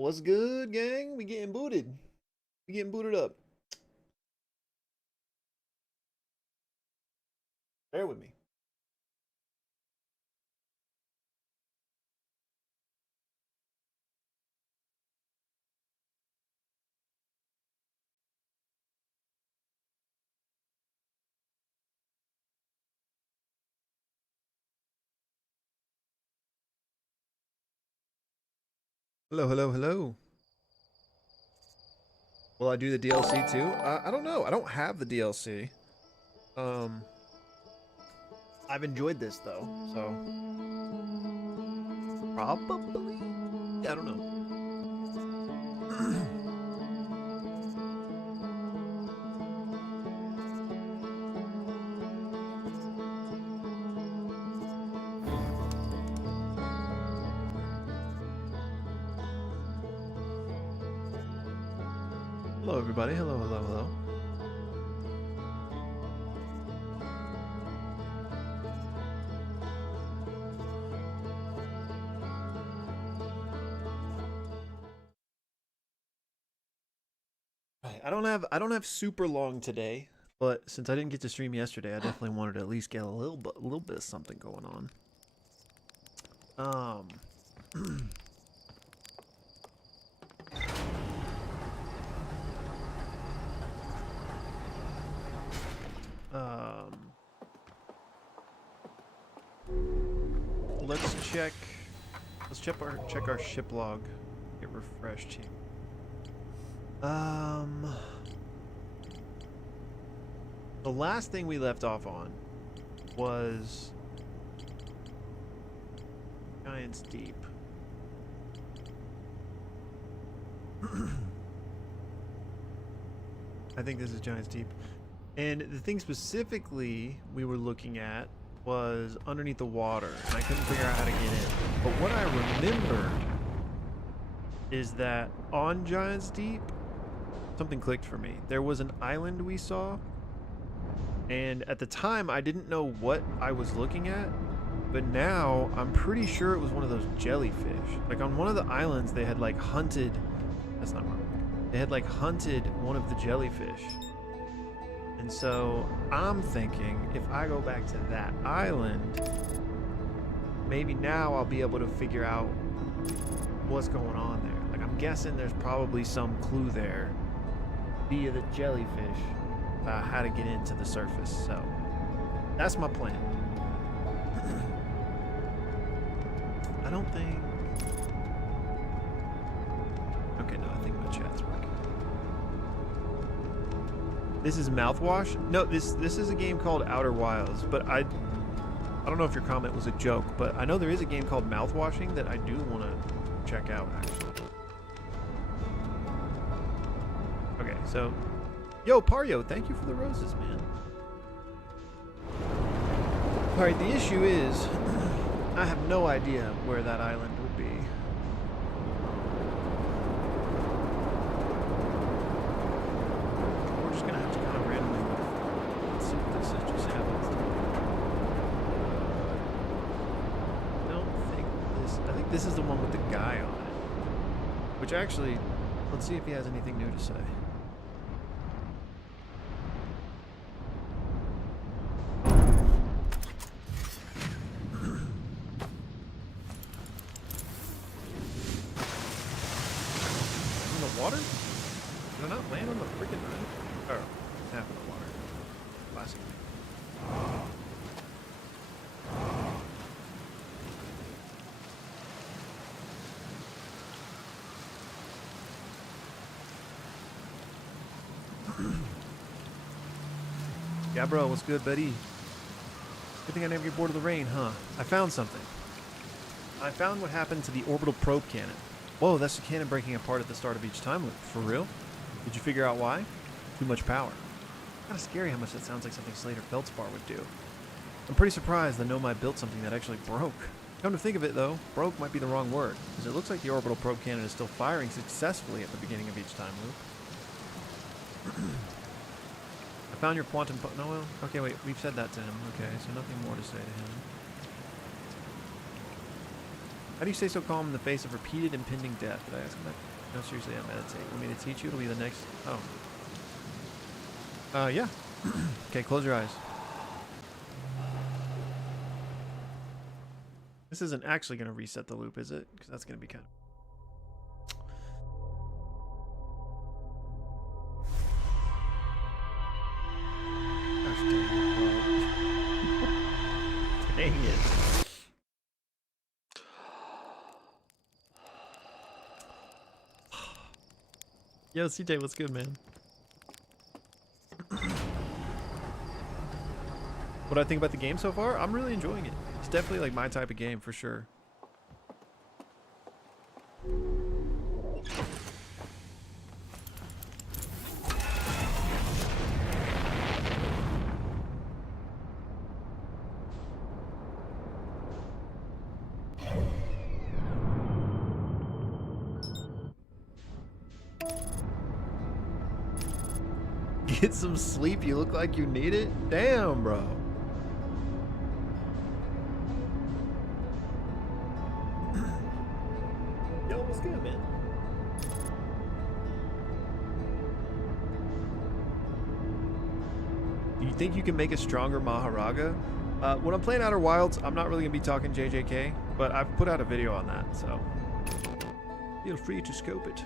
What's good, gang? We getting booted. We getting booted up. Bear with me. Hello, hello, hello. Will I do the DLC too? I don't know. I don't have the DLC. Um, I've enjoyed this though, so probably. I don't know. Hello, everybody. Hello, hello, hello. Right, I don't have super long today, but since I didn't get to stream yesterday, I definitely wanted to at least get a little bit of something going on. Um, let's check. Let's check our ship log. Get refreshed here. The last thing we left off on was Giant's Deep. I think this is Giant's Deep. And the thing specifically we were looking at was underneath the water. And I couldn't figure out how to get in. But what I remembered is that on Giant's Deep, something clicked for me. There was an island we saw. And at the time, I didn't know what I was looking at. But now, I'm pretty sure it was one of those jellyfish. Like on one of the islands, they had like hunted... That's not wrong. They had like hunted one of the jellyfish. And so I'm thinking if I go back to that island, maybe now I'll be able to figure out what's going on there. Like I'm guessing there's probably some clue there via the jellyfish about how to get into the surface. So that's my plan. I don't think... Okay, no, I think my chat's working. This is mouthwash? No, this is a game called Outer Wilds, but I don't know if your comment was a joke, but I know there is a game called Mouthwashing that I do want to check out, actually. Okay, so... Yo, Pario, thank you for the roses, man. Alright, the issue is... I have no idea where that island would be. We're just gonna have to kind of randomly see what this just happens. I think this is the one with the guy on it. Which actually, let's see if he has anything new to say. Water? Did I not land on the freaking run? Oh, half of the water. Classic. Yeah, bro, what's good, buddy? Good thing I never get bored of the rain, huh? I found something. I found what happened to the orbital probe cannon. Whoa, that's the cannon breaking apart at the start of each time loop. For real? Did you figure out why? Too much power. Kind of scary how much that sounds like something Slater Feldspar would do. I'm pretty surprised that Nomai built something that actually broke. Come to think of it, though, broke might be the wrong word, because it looks like the orbital probe cannon is still firing successfully at the beginning of each time loop. I found your quantum... No, well, okay, wait, we've said that to him. Okay, so nothing more to say to him. How do you stay so calm in the face of repeated impending death? Did I ask him that? No, seriously, I meditate. Want me to teach you? It'll be the next... Oh. Yeah. Okay, close your eyes. This isn't actually going to reset the loop, is it? Because that's going to be kind of... Gosh dang it, bro. Dang it. Yo, CJ, what's good, man? What do I think about the game so far? I'm really enjoying it. It's definitely like my type of game for sure. Get some sleep, you look like you need it? Damn, bro. Yo, what's good, man? Do you think you can make a stronger Maharaga? When I'm playing Outer Wilds, I'm not really going to be talking JJK, but I've put out a video on that, so feel free to scope it.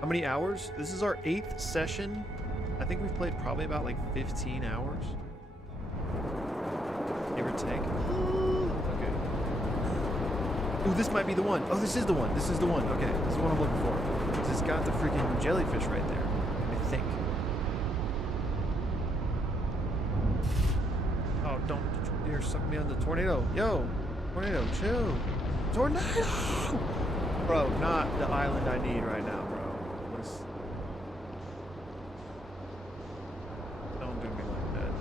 How many hours? This is our 8th session. I think we've played probably about like 15 hours. Give or take. Okay. Ooh, this might be the one. Oh, this is the one. This is the one. Okay, this is what I'm looking for. It's got the freaking jellyfish right there, I think. Oh, don't dare suck me on the tornado. Yo, tornado, chill. Tornado! Bro, not the island I need right now, bro. Don't do me like that.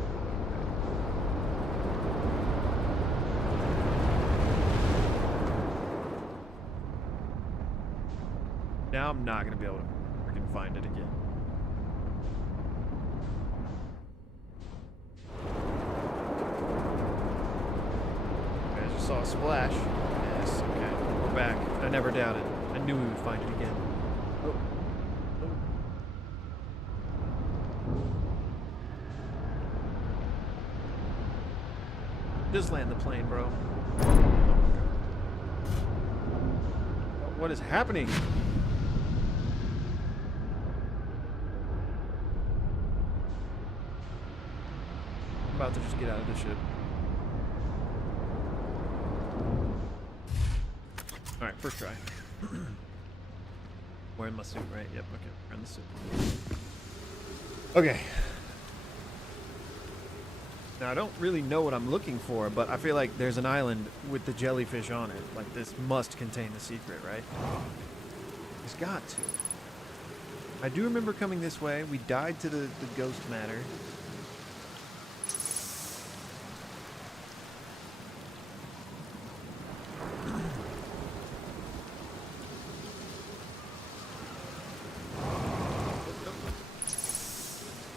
Now I'm not gonna be able to freaking find it again. I just saw a splash. Yes, okay. We're back. I never doubted. I knew we would find it again. Oh. Just land the plane, bro. Oh my god. What is happening? I'm about to just get out of the ship. Alright, first try. Wearing my suit, right? Yep, okay. Wearing the suit. Okay. Now, I don't really know what I'm looking for, but I feel like there's an island with the jellyfish on it. Like, this must contain the secret, right? It's got to. I do remember coming this way. We died to the ghost matter.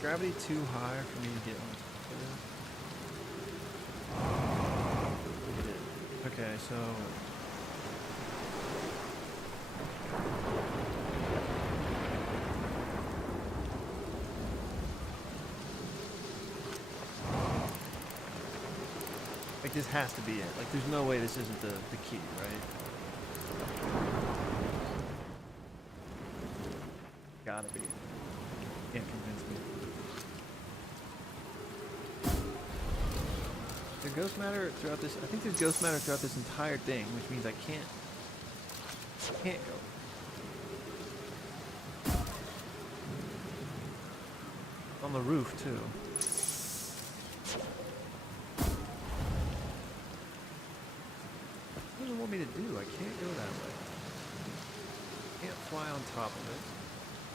Gravity too high for me to get on top of it. Okay, so like this has to be it. Like there's no way this isn't the key, right? Gotta be. Can't convince me. There's ghost matter throughout this. I think there's ghost matter throughout this entire thing, which means I can't go. On the roof too. What does it want me to do? I can't go that way. Can't fly on top of it.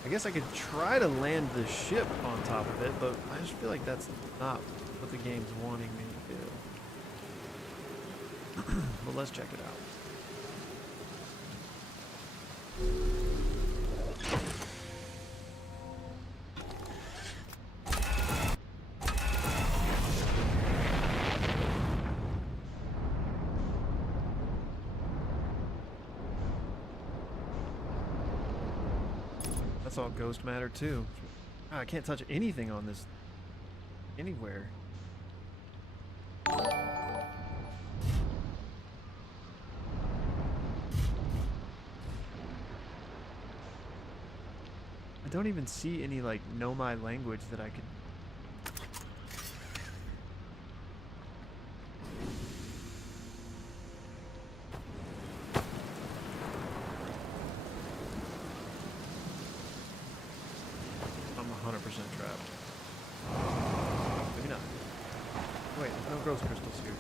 I guess I could try to land the ship on top of it, but I just feel like that's not what the game's wanting me to do. But let's check it out. That's all ghost matter too. Ah, I can't touch anything on this anywhere. I don't even see any like Nomai language that I could. I'm 100% trapped. Maybe not. Wait, no ghost crystals here.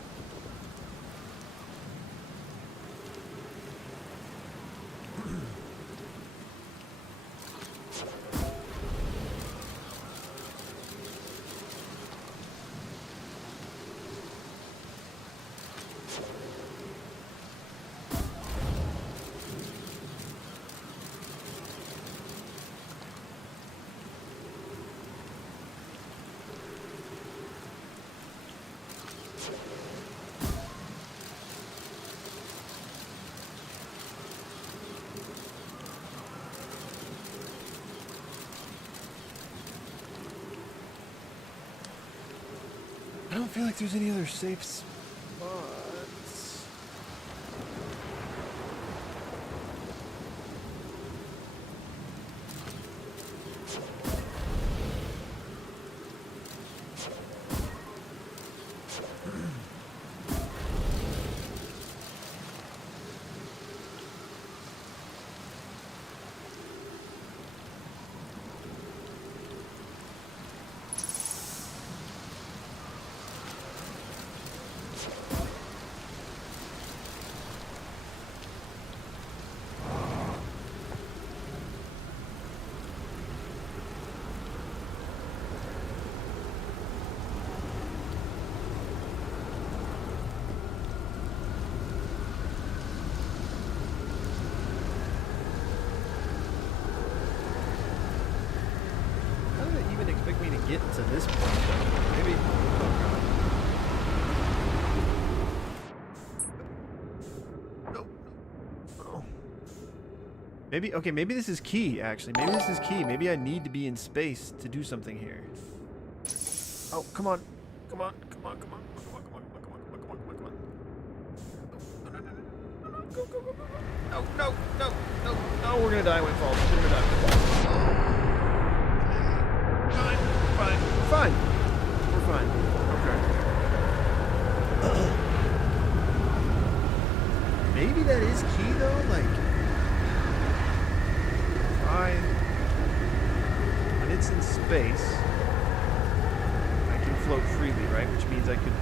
I don't feel like there's any other safe spots. Expect me to get to this point though. Maybe. Oh god. No. Oh. Maybe. Okay. Maybe this is key. Actually, maybe this is key. Maybe I need to be in space to do something here. Oh, come on, come on, come on, come on, come on, come on, come on, come on, come on, come on, come on. No, go, go, go, go, go. No, no, no, no, no. We're gonna die when it falls. We're gonna die. Fine. We're fine. We're fine. Okay. Maybe that is key though. Like, when it's in space, I can float freely, right? Which means I could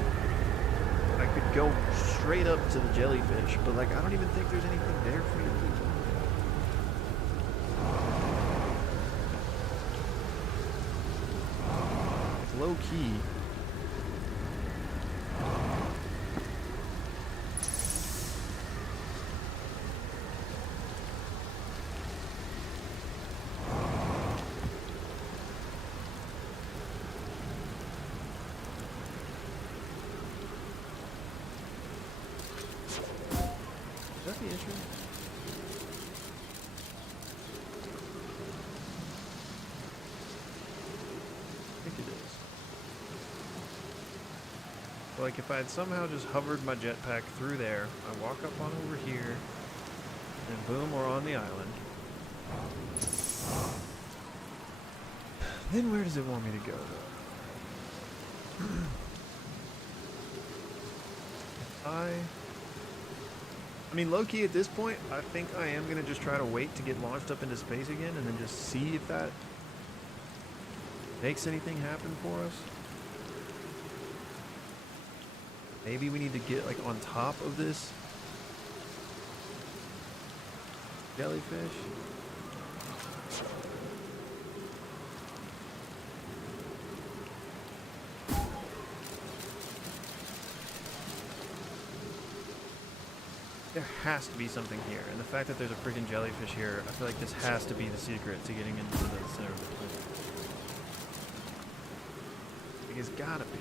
go straight up to the jellyfish. But like, I don't even think there's anything there for me to keep. Low key. Is that the issue? I think it is. Like if I had somehow just hovered my jetpack through there, I walk up on over here, and boom, we're on the island. Then where does it want me to go though? I mean, low-key at this point, I think I am going to just try to wait to get launched up into space again and then just see if that makes anything happen for us. Maybe we need to get like on top of this jellyfish. There has to be something here, and the fact that there's a freaking jellyfish here, I feel like this has to be the secret to getting into the center of the planet. Like, it's gotta be.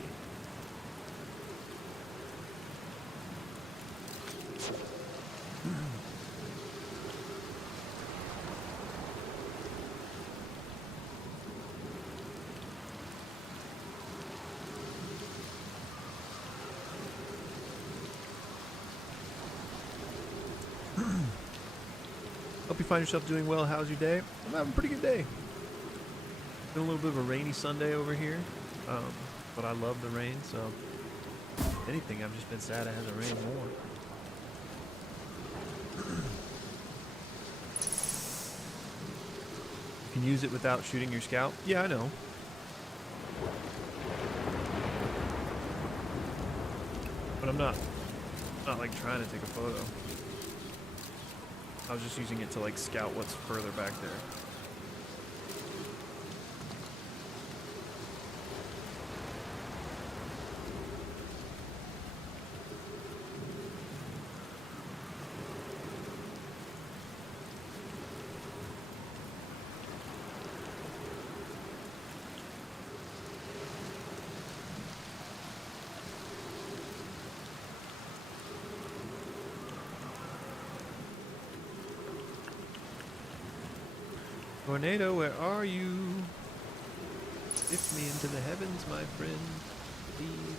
find yourself doing well. How's your day? I'm having a pretty good day. Been a little bit of a rainy Sunday over here, but I love the rain, so if anything, I've just been sad it hasn't rained more. You can use it without shooting your scout? Yeah, I know. But I'm not like trying to take a photo. I was just using it to like scout what's further back there. Tornado, where are you? Lift me into the heavens, my friend. Please.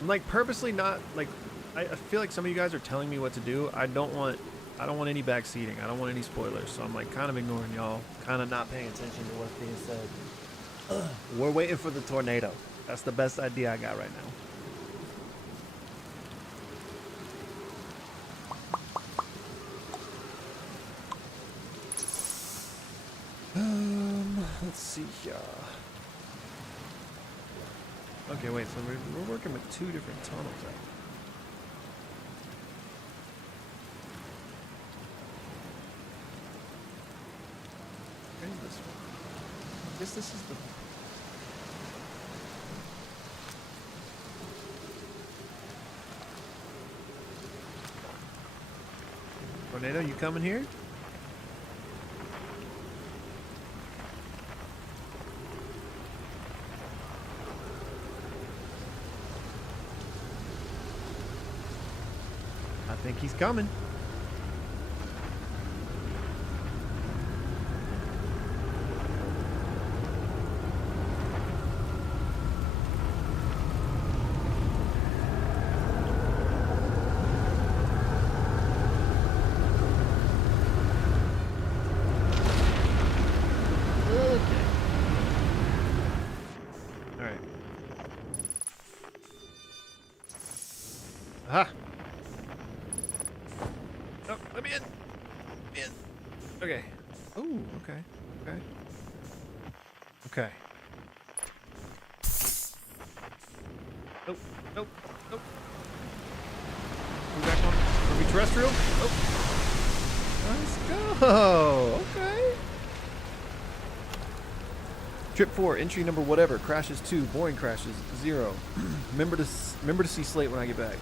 I'm like purposely not like. I feel like some of you guys are telling me what to do. I don't want any backseating. I don't want any spoilers. So I'm like kind of ignoring y'all. Kind of not paying attention to what's being said. We're waiting for the tornado. That's the best idea I got right now. Let's see here. Okay, wait, so we're working with two different tunnels out. Where's this one? I guess this is the... Tornado, you coming here? I think he's coming. Okay. All right. Aha. Oh, let me in. Let me in. Okay. Ooh, okay. Okay. Okay. Nope. Nope. Nope. Move back on. Are we terrestrial? Nope. Let's go. Okay. Trip 4, entry number whatever. Crashes 2. Boring crashes 0. remember to see Slate when I get back.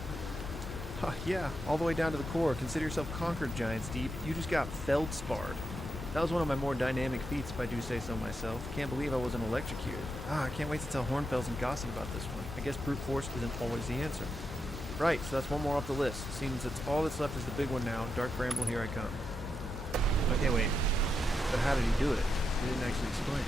Huh, yeah, all the way down to the core. Consider yourself conquered, Giants Deep. You just got Feldsparred. That was one of my more dynamic feats, if I do say so myself. Can't believe I wasn't electrocuted. I can't wait to tell Hornfels and Gossip about this one. I guess brute force isn't always the answer. Right, so that's one more off the list. Seems that's all that's left is the big one now. Dark Bramble, here I come. Okay, wait. But how did he do it? He didn't actually explain.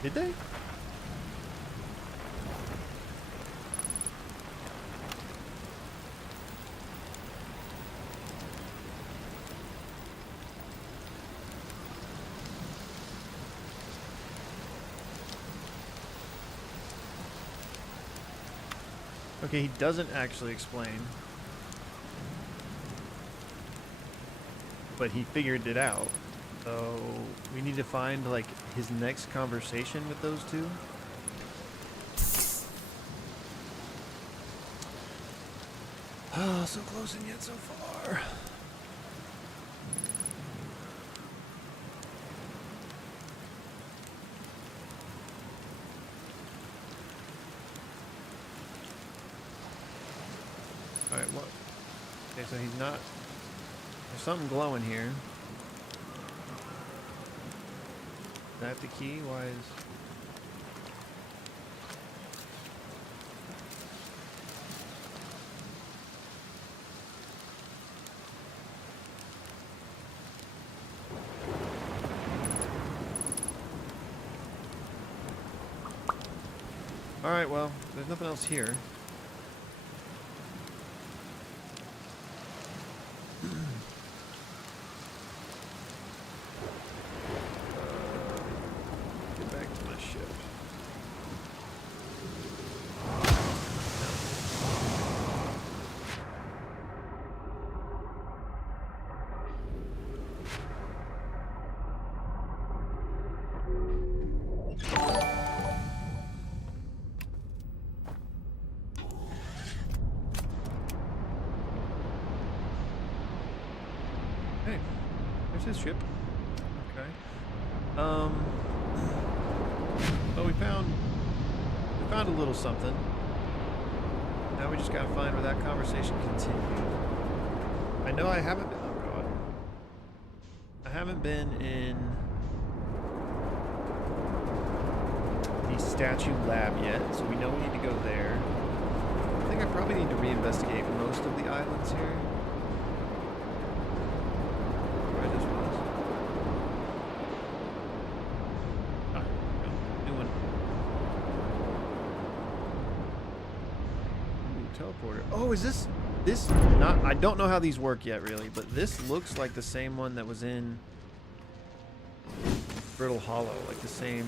Did they? Okay, he doesn't actually explain. But he figured it out. So we need to find like his next conversation with those two. Oh, so close and yet so far. All right, what? Okay, so he's not. There's something glowing here. Is that the key? Why is... Alright, well, there's nothing else here. Get back to my ship. Hey, there's his ship. Okay. So we found a little something. Now we just gotta find where that conversation continued. I know I haven't been. Oh god. I haven't been in the statue lab yet, so we know we need to go there. I think I probably need to reinvestigate most of the islands here. Where I just was. Ah, new one. Ooh, teleporter. Oh, is this not? I don't know how these work yet, really, but this looks like the same one that was in Brittle Hollow, like the same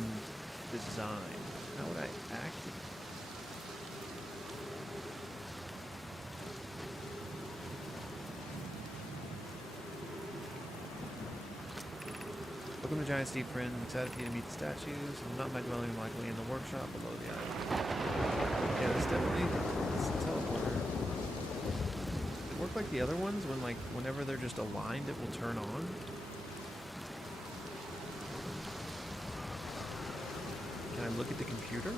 design. How would I activate? Welcome to Giant Steve Friend. I'm excited for you to meet the statues. I'm not in my dwelling, likely in the workshop below the island. Yeah, that's definitely it's a teleporter. Does it work like the other ones when, like, whenever they're just aligned, it will turn on? Can I look at the computer?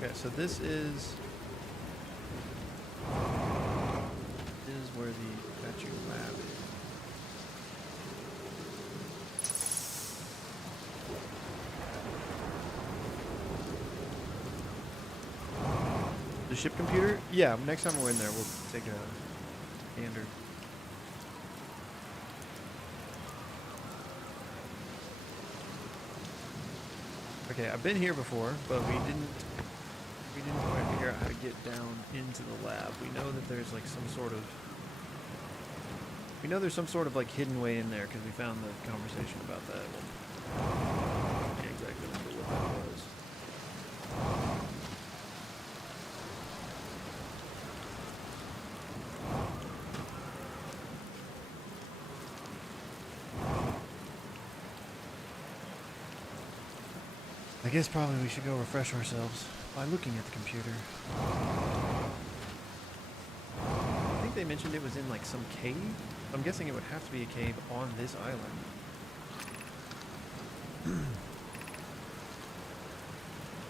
Okay, so this is where the statue lab is. The ship computer? Yeah, next time we're in there, we'll take a gander. Okay, I've been here before, but we didn't quite figure out how to get down into the lab. We know that there's like some sort of like hidden way in there because we found the conversation about that. I can't exactly remember what that was. I guess probably we should go refresh ourselves by looking at the computer. I think they mentioned it was in like some cave. I'm guessing it would have to be a cave on this island.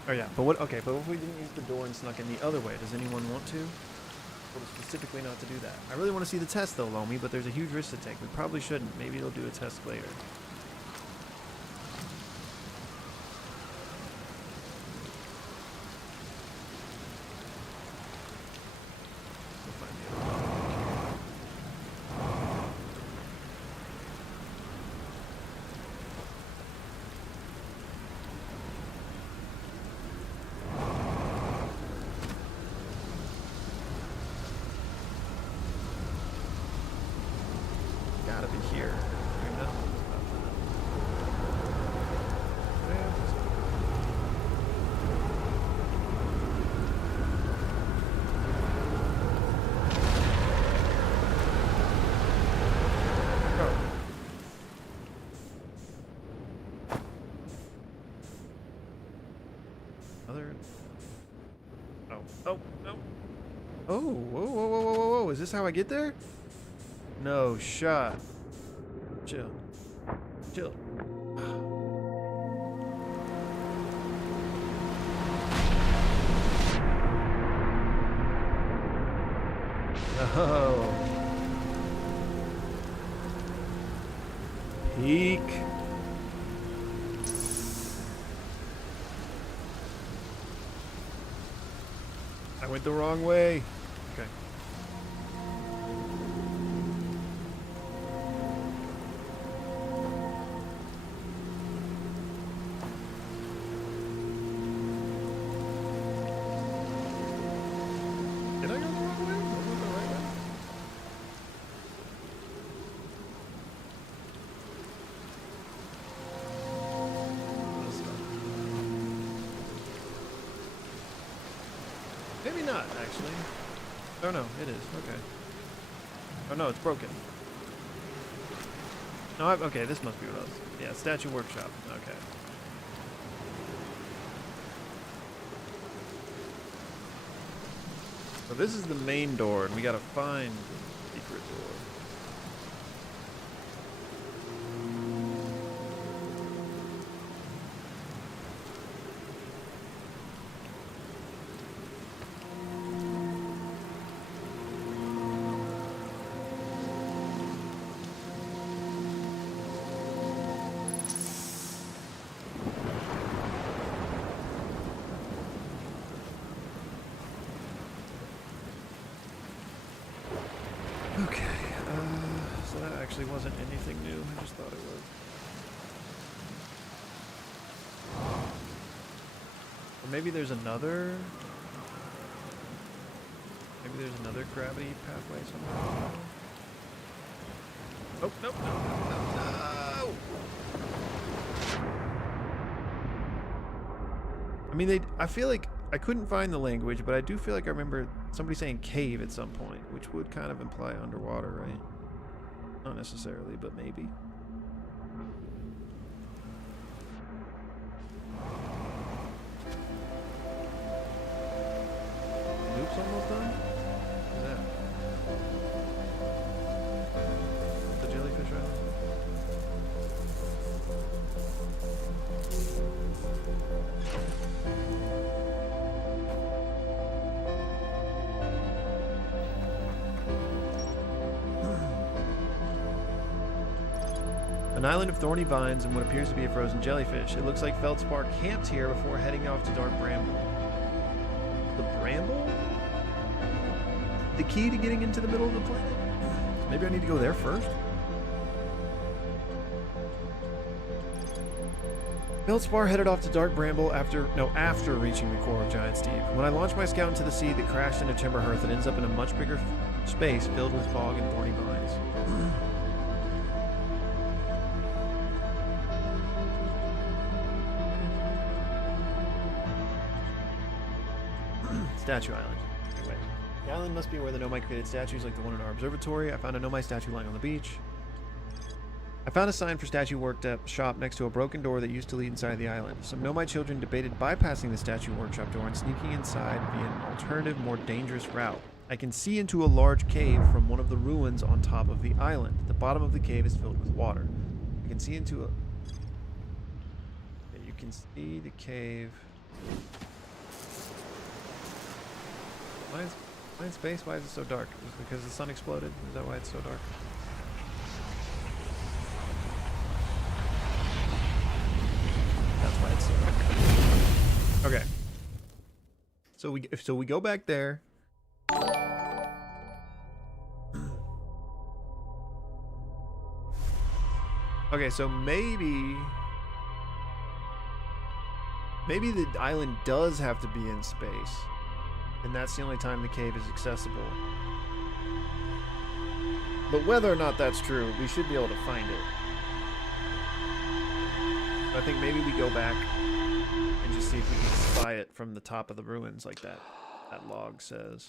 Oh yeah, but what? Okay, but if we didn't use the door and snuck in the other way, does anyone want to? Well, specifically not to do that. I really want to see the test though, Lomi, but there's a huge risk to take. We probably shouldn't. Maybe they'll do a test later. Gotta be here. I know. Oh, no. Oh, whoa, whoa, whoa, whoa, whoa, whoa. Is this how I get there? No shot. Chill. Chill. Oh. Peek. I went the wrong way. Okay. not, actually. Oh, no, it is. Okay. Oh, no, it's broken. No, okay, this must be what else. Yeah, Statue Workshop. Okay. So this is the main door, and we gotta find the secret door. Okay, so that actually wasn't anything new. I just thought it was. Or maybe there's another. Maybe there's another gravity pathway somewhere. Oh, nope, no, no, no, no. I mean, I feel like I couldn't find the language, but I do feel like I remember somebody saying cave at some point, which would kind of imply underwater, right? Not necessarily, but maybe. Loop's almost done? What's that? The jellyfish island? An island of thorny vines and what appears to be a frozen jellyfish. It looks like Feldspar camped here before heading off to Dark Bramble. The Bramble? The key to getting into the middle of the planet? Maybe I need to go there first? Feldspar headed off to Dark Bramble after reaching the core of Giant Steep. When I launched my scout into the sea that crashed into Timber Hearth, it ends up in a much bigger space filled with fog and thorny vines. Statue Island. Anyway, the island must be where the Nomai created statues like the one in our observatory. I found a Nomai statue lying on the beach. I found a sign for statue workshop next to a broken door that used to lead inside the island. Some Nomai children debated bypassing the statue workshop door and sneaking inside via an alternative, more dangerous route. I can see into a large cave from one of the ruins on top of the island. The bottom of the cave is filled with water. I can see into a... Yeah, you can see the cave... Why in space? Why is it so dark? Is it because the sun exploded? Is that why it's so dark? That's why it's so dark. Okay. So we go back there. Okay, so maybe the island does have to be in space. And that's the only time the cave is accessible. But whether or not that's true, we should be able to find it. I think maybe we go back and just see if we can spy it from the top of the ruins like that log says.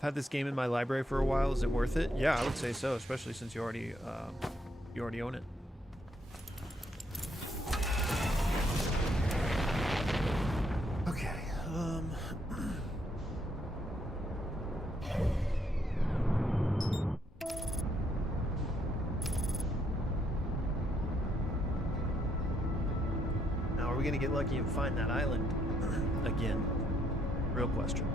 Had this game in my library for a while. Is it worth it? Yeah, I would say so, especially since you already own it. Okay. Now, are we gonna get lucky and find that island again? Real question.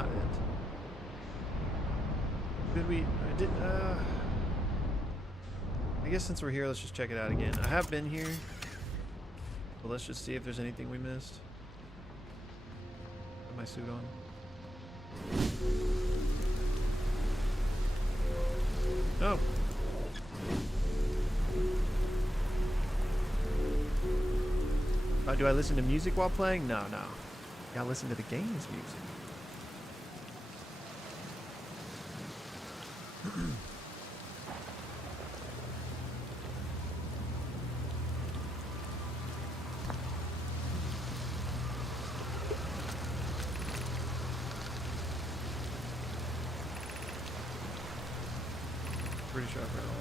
not it. Did we? I did. I guess since we're here, let's just check it out again. I have been here, but let's just see if there's anything we missed. Put my suit on. Oh. Do I listen to music while playing? No, no. You gotta listen to the game's music. Pretty sure I've read all.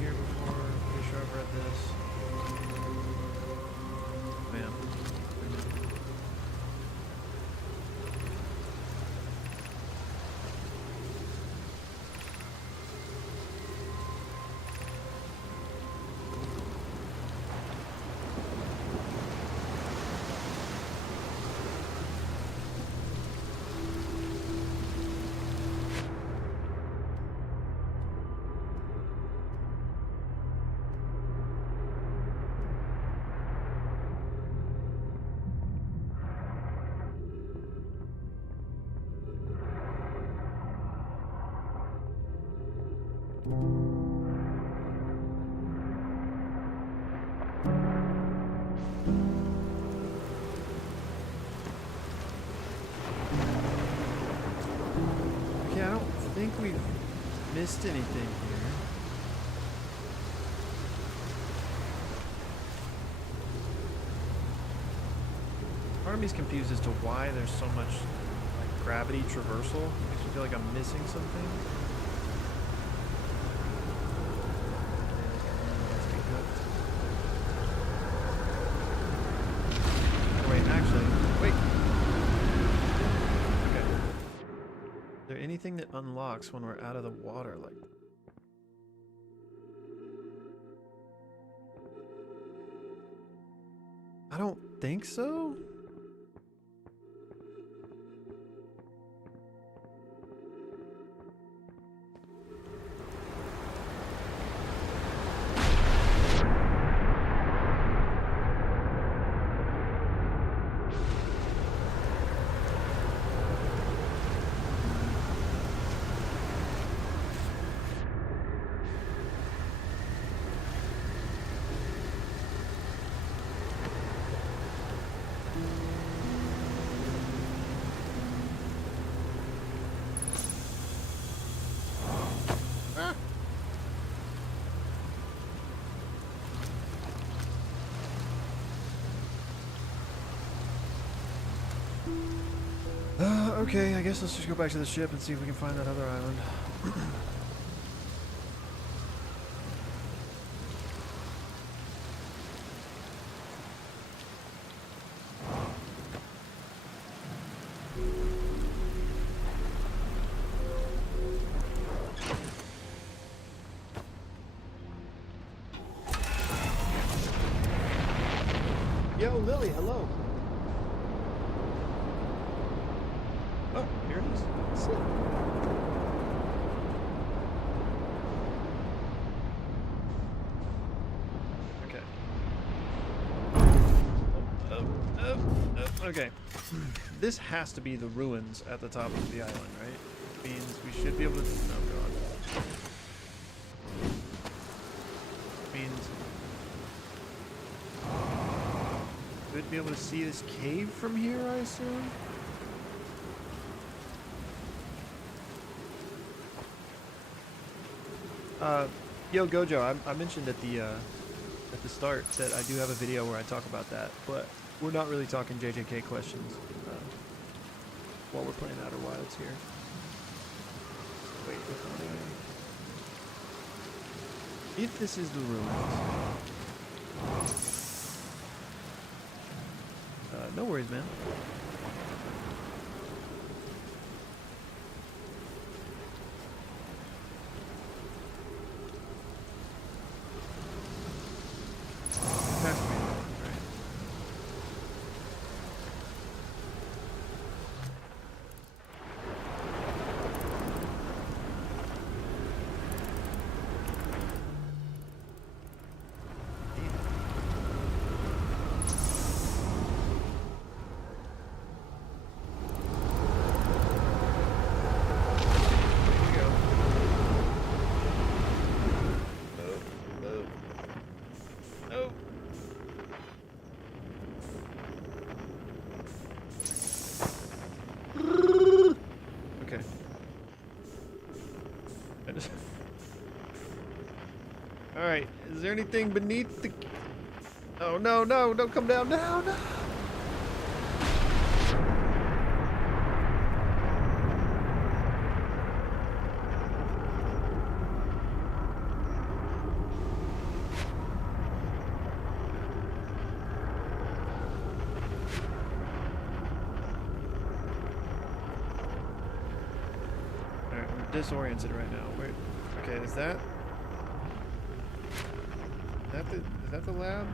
Here before, pretty sure I've read this. Man. Okay, I don't think we've missed anything here. Part of me is confused as to why there's so much like gravity traversal. Makes me feel like I'm missing something. Anything that unlocks when we're out of the water, like I don't think so. Okay, I guess let's just go back to the ship and see if we can find that other island. Yo, Lily, hello. Oh, here it is. Sit. Okay. Okay. This has to be the ruins at the top of the island, right? Means we should be able to. Oh god. Means. should be able to see this cave from here, I assume. Yo, Gojo, I mentioned at the start that I do have a video where I talk about that, but we're not really talking JJK questions while we're playing Outer Wilds here. Wait, if this is the ruins. No worries, man. Alright, is there anything beneath the... Oh, no, no, don't come down. No, no. Alright, I'm disoriented right now. Wait, okay, is that the lab?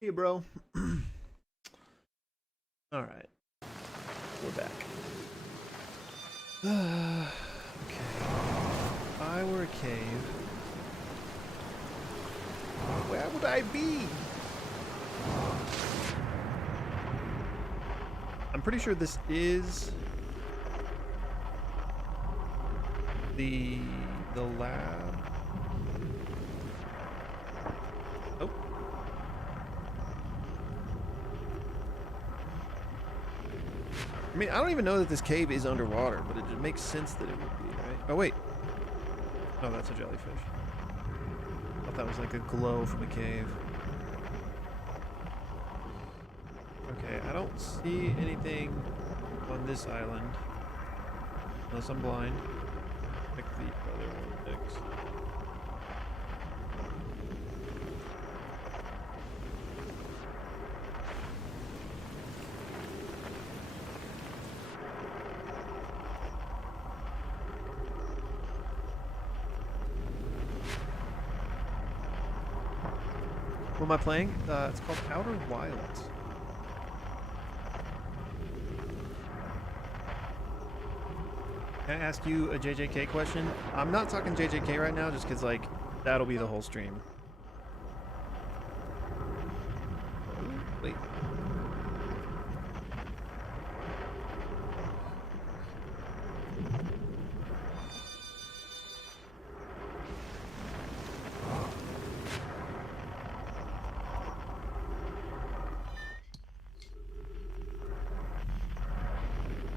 Hey, bro. All right, we're back. Okay. If I were a cave, where would I be? I'm pretty sure this is the lab. Oh. I mean, I don't even know that this cave is underwater, but it just makes sense that it would be, right? Oh, wait. No, that's a jellyfish. I thought that was like a glow from a cave. Okay, I don't see anything on this island. Unless I'm blind. Pick the other one next. What am I playing? It's called Outer Wilds. Can I ask you a JJK question? I'm not talking JJK right now just because, like, that'll be the whole stream. Wait.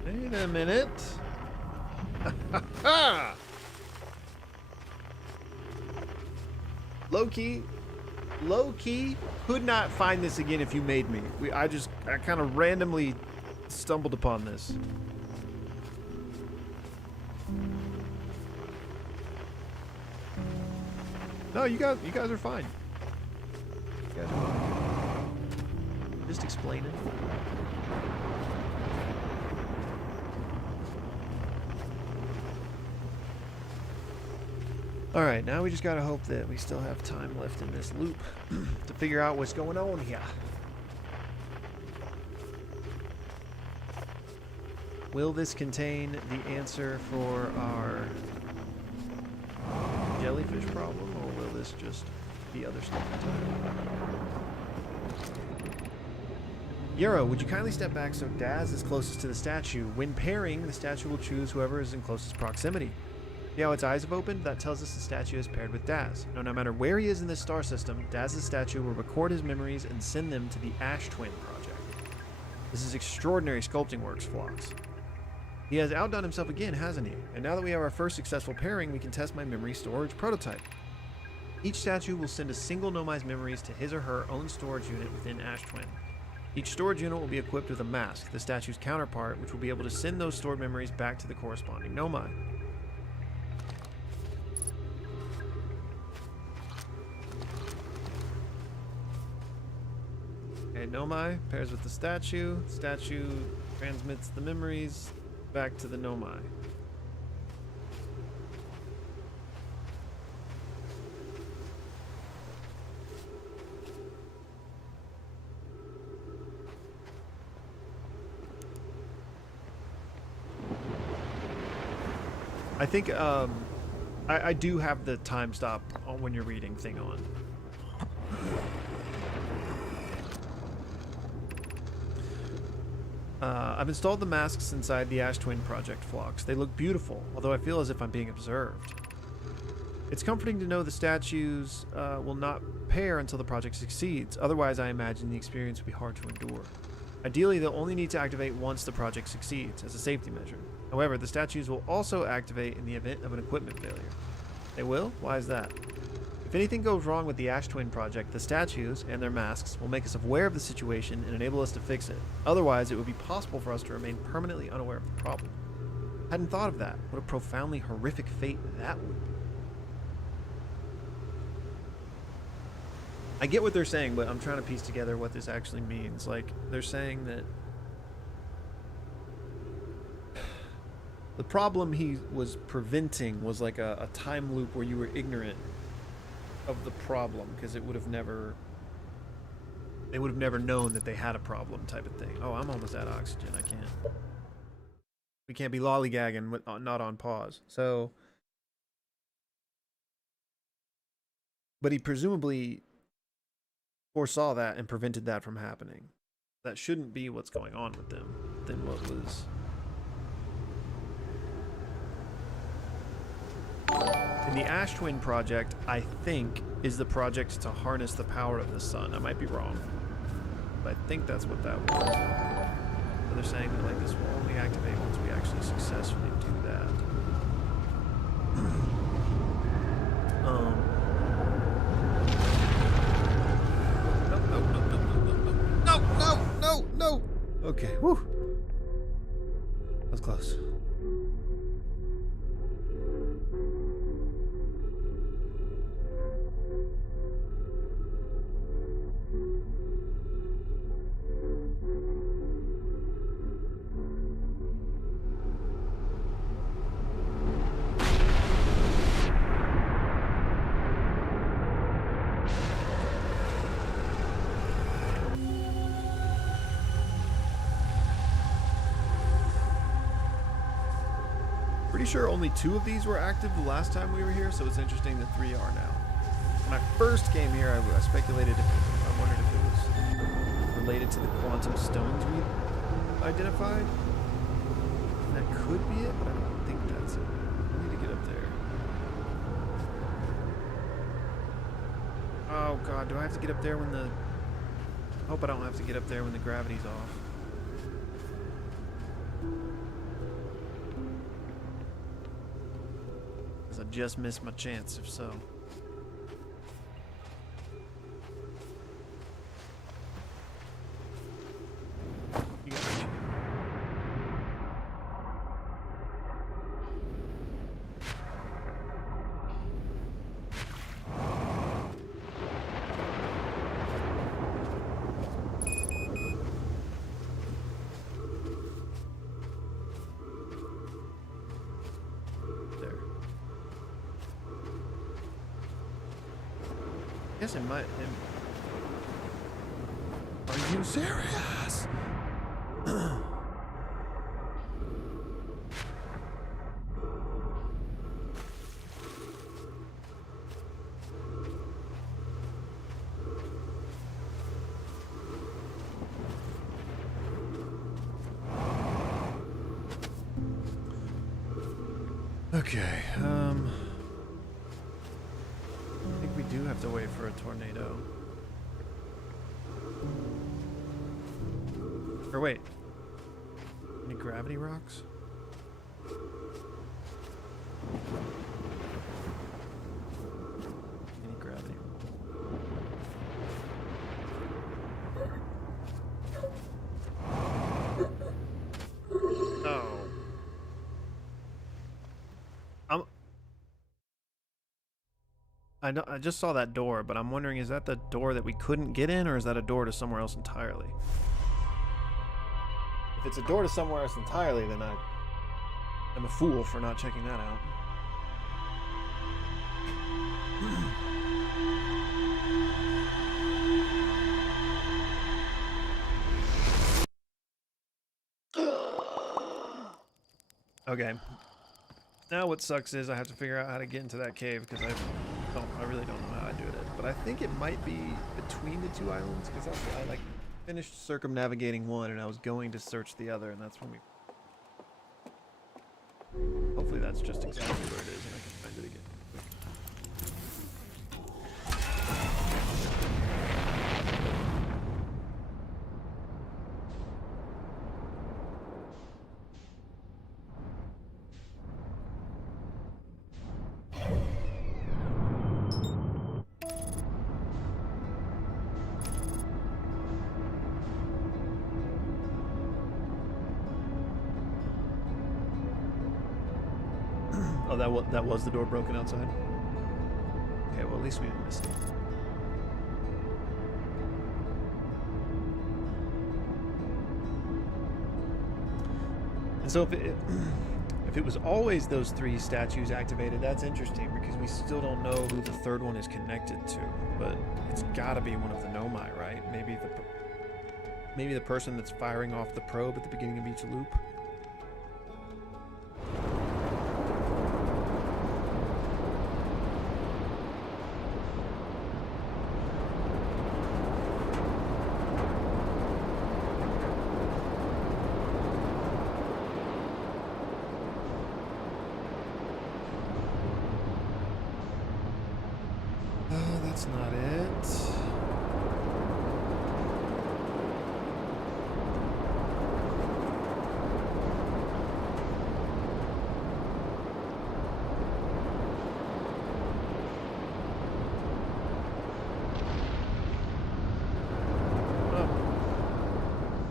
Wait a minute. Low key could not find this again if you made me. I kind of randomly stumbled upon this. No, you guys are fine. You guys are fine. Just explain it. Alright, now we just gotta hope that we still have time left in this loop to figure out what's going on here. Will this contain the answer for our jellyfish problem, or will this just be other stuff entirely? Yero, would you kindly step back so Daz is closest to the statue? When pairing, the statue will choose whoever is in closest proximity. See how its eyes have opened? That tells us the statue is paired with Daz. No matter where he is in this star system, Daz's statue will record his memories and send them to the Ash Twin Project. This is extraordinary sculpting works, Phlox. He has outdone himself again, hasn't he? And now that we have our first successful pairing, we can test my memory storage prototype. Each statue will send a single Nomai's memories to his or her own storage unit within Ash Twin. Each storage unit will be equipped with a mask, the statue's counterpart, which will be able to send those stored memories back to the corresponding Nomai. Okay, Nomai pairs with the statue transmits the memories back to the Nomai. I think I do have the time stop when you're reading thing on. I've installed the masks inside the Ash Twin Project, Phlox. They look beautiful, although I feel as if I'm being observed. It's comforting to know the statues will not pair until the project succeeds. Otherwise, I imagine the experience will be hard to endure. Ideally, they'll only need to activate once the project succeeds, as a safety measure. However, the statues will also activate in the event of an equipment failure. They will? Why is that? If anything goes wrong with the Ash Twin Project, the statues and their masks will make us aware of the situation and enable us to fix it. Otherwise, it would be possible for us to remain permanently unaware of the problem. Hadn't thought of that. What a profoundly horrific fate that would be. I get what they're saying, but I'm trying to piece together what this actually means. Like, they're saying that the problem he was preventing was like a time loop where you were ignorant of the problem, because it would have never, they would have never known that they had a problem type of thing. Oh, I'm almost out of oxygen. I can't. We can't be lollygagging with not on pause. So, but he presumably foresaw that and prevented that from happening. That shouldn't be what's going on with them. Then what was... And the Ash Twin Project, I think, is the project to harness the power of the sun. I might be wrong, but I think that's what that was. So they're saying that like this will only activate once we actually successfully do that. No! Okay, whew. That was close. Pretty sure only 2 of these were active the last time we were here, so it's interesting that 3 are now. When I first came here, I speculated I wondered if it was related to the quantum stones we identified. And that could be it, but I don't think that's it. I need to get up there. Oh god, do I have to get up there when the... I hope I don't have to get up there when the gravity's off. I just missed my chance, if so. You got me. guess it might. Are you serious? Okay, I think we do have to wait for a tornado. Or wait, any gravity rocks? Any gravity? Oh. I just saw that door, but I'm wondering, is that the door that we couldn't get in, or is that a door to somewhere else entirely? If it's a door to somewhere else entirely, then I'm a fool for not checking that out. Okay. Now what sucks is I have to figure out how to get into that cave, because I really don't know how I do it. But I think it might be between the two islands, because I like finished circumnavigating one and I was going to search the other, and that's when we. Hopefully that's just exactly where it is, and I can find it again. Oh, that was the door broken outside? Okay, well at least we didn't miss it. And so if it was always those three statues activated, that's interesting, because we still don't know who the third one is connected to. But it's gotta be one of the Nomai, right? Maybe the person that's firing off the probe at the beginning of each loop. That's not it.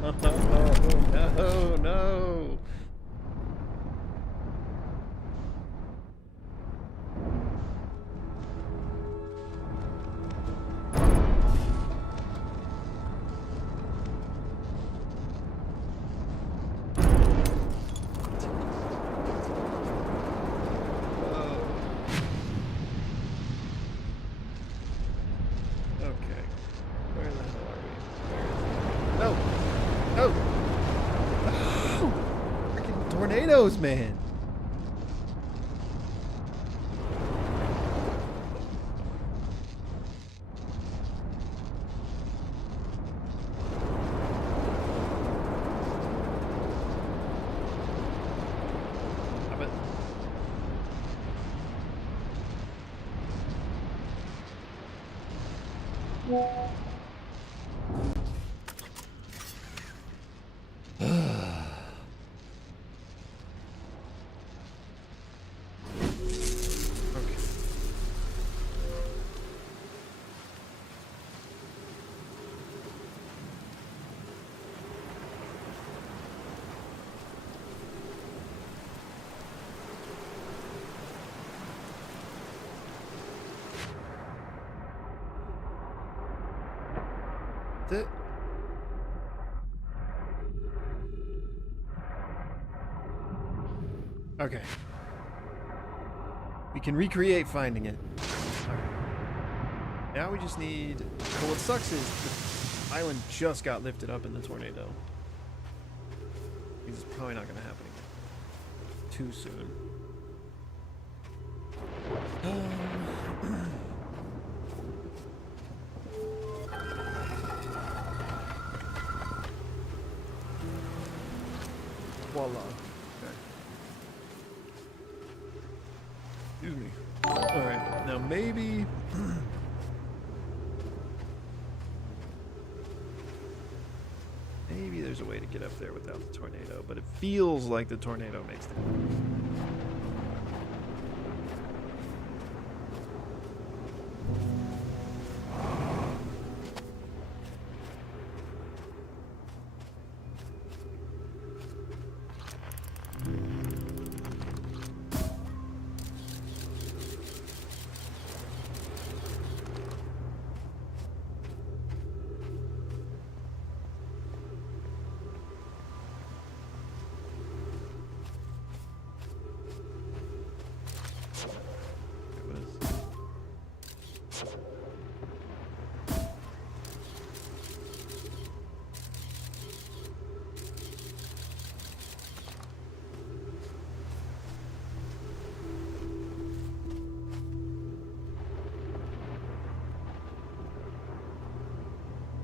Oh, no, no. Tornadoes, man. I bet. It. Okay. We can recreate finding it. Now we just need... Well, what sucks is the island just got lifted up in the tornado. It's probably not going to happen again too soon. Voila. Okay. Excuse me. Alright, now maybe... maybe there's a way to get up there without the tornado, but it feels like the tornado makes the...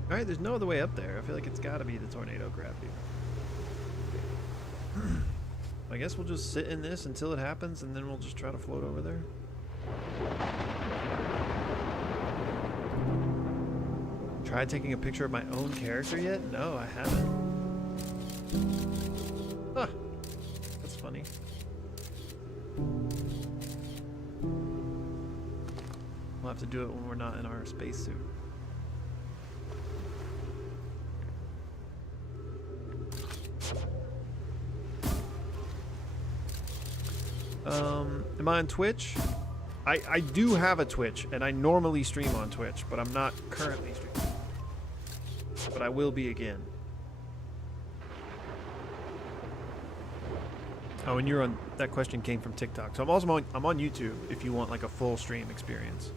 Alright, there's no other way up there. I feel like it's gotta be the tornado gravity. I guess we'll just sit in this until it happens, and then we'll just try to float over there. Tried taking a picture of my own character yet? No, I haven't. Huh. That's funny. We'll have to do it when we're not in our spacesuit. Am I on Twitch? I do have a Twitch, and I normally stream on Twitch, but I'm not currently streaming. But I will be again. Oh, and you're on... That question came from TikTok. So I'm on YouTube if you want like a full stream experience.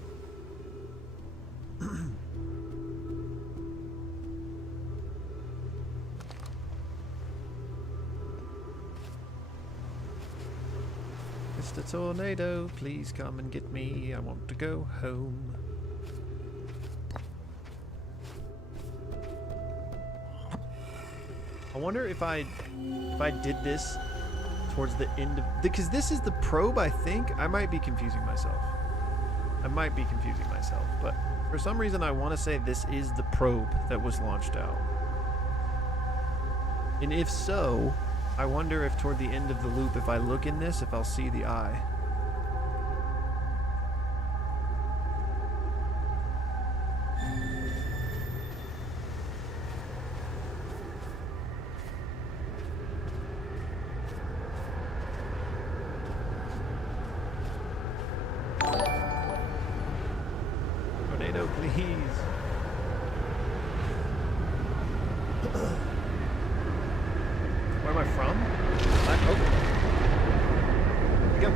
Mr. Tornado, please come and get me. I want to go home. I wonder if I did this towards the end of... Because this is the probe, I think. I might be confusing myself. But for some reason I want to say this is the probe that was launched out. And if so... I wonder if toward the end of the loop, if I look in this, if I'll see the eye. Tornado, please. Where am I from? Oh. Here we go.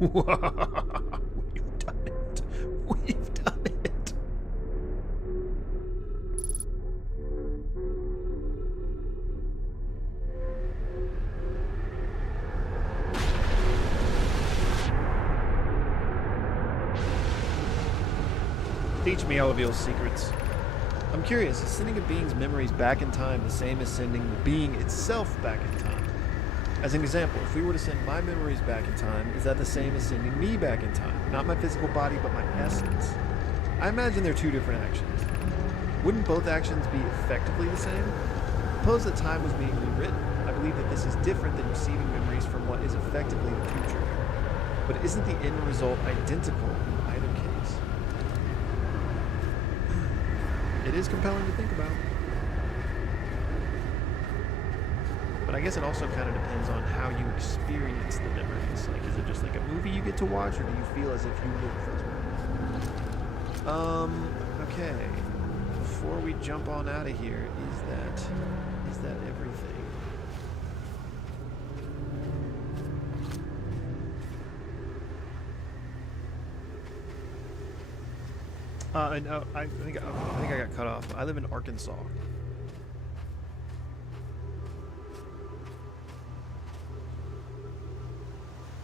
We've done it. We've done it. Teach me all of your secrets. I'm curious, is sending a being's memories back in time the same as sending the being itself back in time? As an example, if we were to send my memories back in time, is that the same as sending me back in time? Not my physical body, but my essence. I imagine they're two different actions. Wouldn't both actions be effectively the same? Suppose that time was being rewritten. I believe that this is different than receiving memories from what is effectively the future. But isn't the end result identical in either case? It is compelling to think about. But I guess it also kind of depends on how you experience the memories. Like, is it just like a movie you get to watch, or do you feel as if you live those memories? Okay. Before we jump on out of here, is that everything? No, I think I got cut off. I live in Arkansas.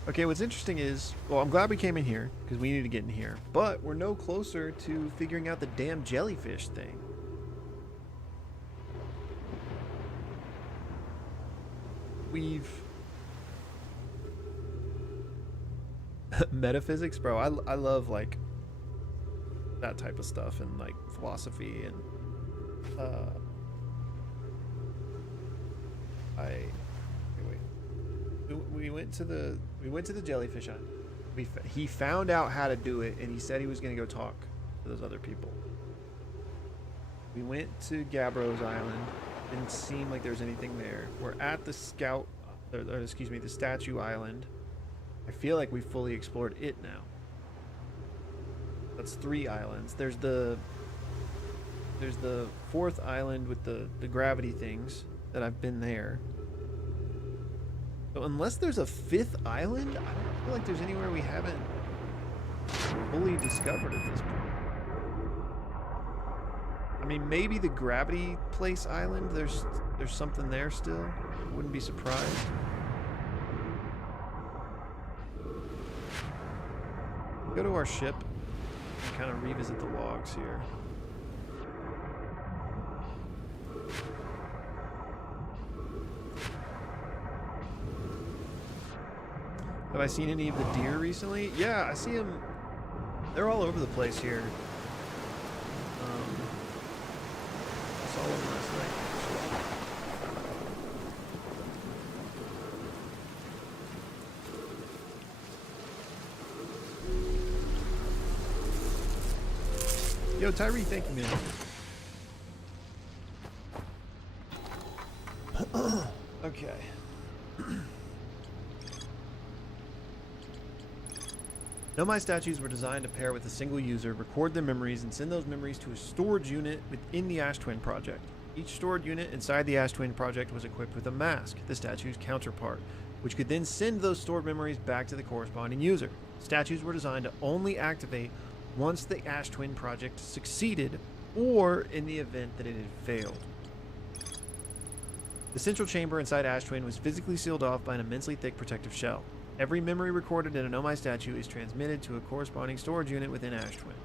Okay, what's interesting is, well, I'm glad we came in here because we need to get in here, but we're no closer to figuring out the damn jellyfish thing. We've metaphysics, bro. I love like that type of stuff and like philosophy and we went to the jellyfish island. He found out how to do it, and he said he was going to go talk to those other people. We went to Gabbro's island. Didn't seem like there was anything there. We're at the the statue island. I feel like we fully explored it now. That's 3 islands. There's the fourth island with the gravity things that I've been there. So unless there's a 5th island, I don't feel like there's anywhere we haven't fully discovered at this point. I mean, maybe the gravity place island, there's something there still. Wouldn't be surprised. Go to our ship and kind of revisit the logs here. Have I seen any of the deer recently? Yeah, I see them. They're all over the place here. I saw one last night. Yo, Tyree, thank you, man. Okay. Nomai statues were designed to pair with a single user, record their memories, and send those memories to a storage unit within the Ash Twin project. Each stored unit inside the Ash Twin project was equipped with a mask, the statue's counterpart, which could then send those stored memories back to the corresponding user. Statues were designed to only activate once the Ash Twin project succeeded, or in the event that it had failed. The central chamber inside Ash Twin was physically sealed off by an immensely thick protective shell. Every memory recorded in a Nomai statue is transmitted to a corresponding storage unit within Ash Twin.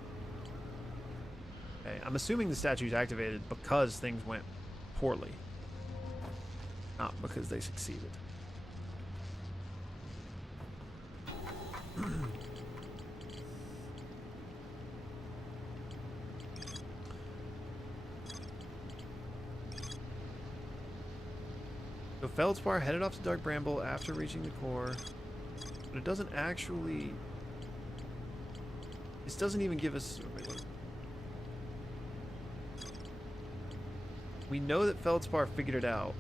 Okay, I'm assuming the statue is activated because things went poorly, not because they succeeded. So Feldspar headed off to Dark Bramble after reaching the core. But it doesn't actually... This doesn't even give us... We know that Feldspar figured it out.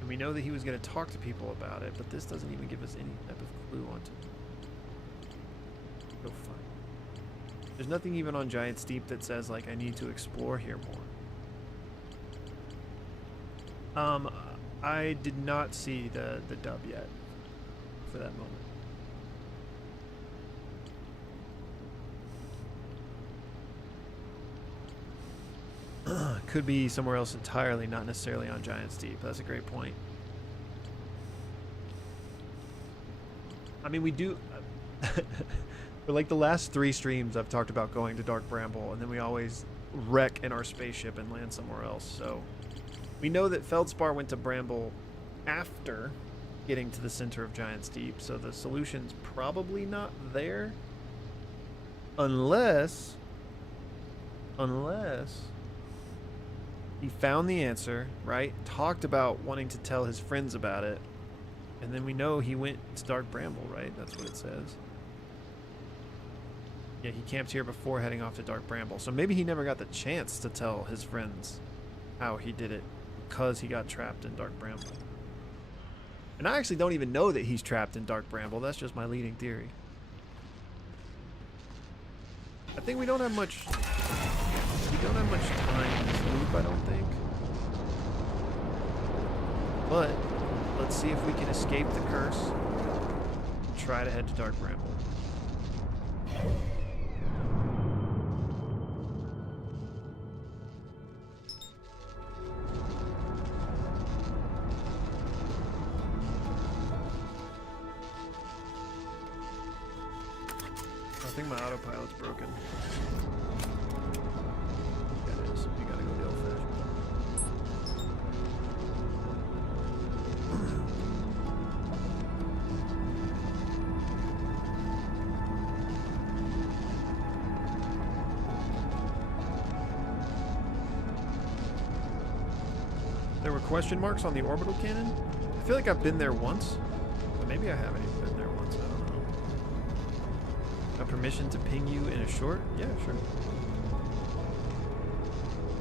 And we know that he was going to talk to people about it, but this doesn't even give us any type of clue on it. Go find. There's nothing even on Giant Steep that says, like, I need to explore here more. I did not see the dub yet for that moment. Could be somewhere else entirely, not necessarily on Giant Steep. That's a great point. I mean, we do... for like the last 3 streams, I've talked about going to Dark Bramble, and then we always wreck in our spaceship and land somewhere else, so... We know that Feldspar went to Bramble after getting to the center of Giant Steep, so the solution's probably not there. Unless he found the answer, right? Talked about wanting to tell his friends about it, and then we know he went to Dark Bramble, right? That's what it says. Yeah, he camped here before heading off to Dark Bramble, so maybe he never got the chance to tell his friends how he did it, because he got trapped in Dark Bramble. And I actually don't even know that he's trapped in Dark Bramble. That's just my leading theory. I think we don't have much... We don't have much time in this loop, I don't think. But, let's see if we can escape the curse and try to head to Dark Bramble. think my autopilot's broken. Yeah, it is. You gotta go the old-fashioned. There were question marks on the orbital cannon? I feel like I've been there once. But maybe I haven't even been there once. I don't know. Got permission to ping you in a short? Yeah, sure.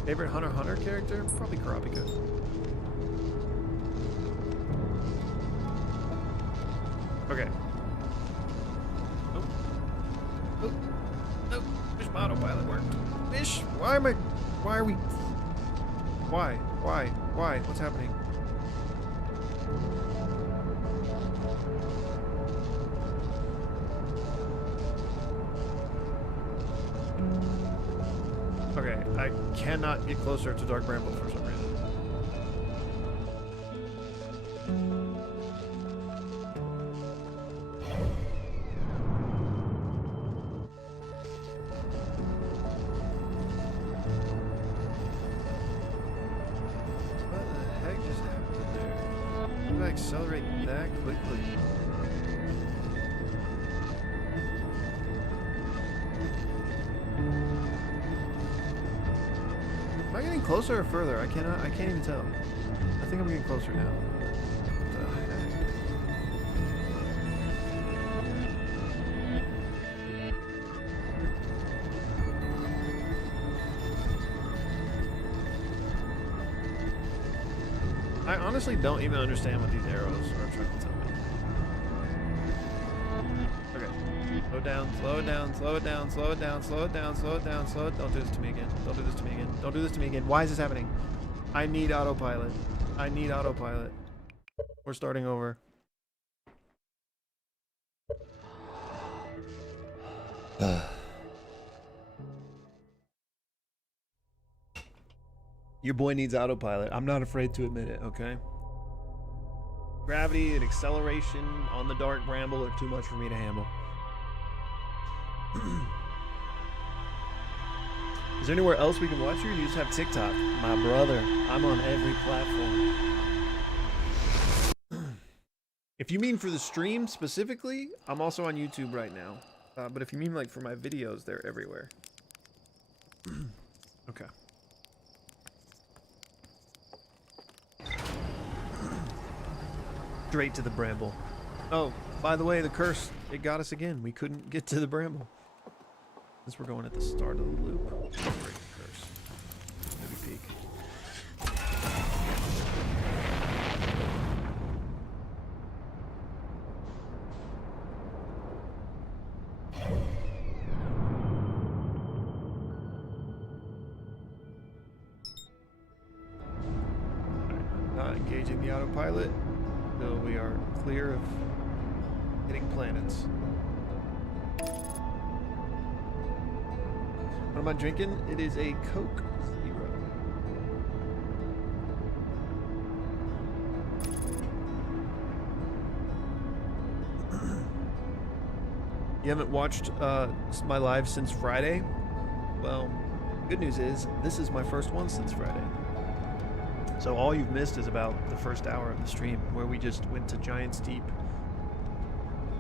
Favorite Hunter x Hunter character? Probably Karapika. Okay. Nope. Nope. Nope. Wish my autopilot worked. Wish. Why am I? Why are we? Why? Why? Why? What's happening? Okay, I cannot get closer to Dark Bramble for some reason. What the heck just happened there? How did I accelerate that quickly? Am I getting closer or further? I can't even tell. I think I'm getting closer now. What the heck? I honestly don't even understand what these arrows are trying to tell me. Okay. Slow down, slow it down, slow it down, slow it down, slow it down, slow it down, slow it. Don't do this to me again. Don't do this to me again. Don't do this to me again. Why is this happening? I need autopilot. I need autopilot. We're starting over. Your boy needs autopilot. I'm not afraid to admit it, okay? Gravity and acceleration on the Dark Bramble are too much for me to handle. Is there anywhere else we can watch you? You just have TikTok. My brother, I'm on every platform. If you mean for the stream specifically, I'm also on YouTube right now. But if you mean like for my videos, they're everywhere. Okay. Straight to the Bramble. Oh, by the way, the curse, it got us again. We couldn't get to the Bramble. Since we're going at the start of the loop. Break the curse. Maybe peek. Not engaging the autopilot. So we are clear of hitting planets. What am I drinking? It is a Coke Zero. You haven't watched my live since Friday? Well, good news is this is my first one since Friday. So all you've missed is about the first hour of the stream where we just went to Giant's Deep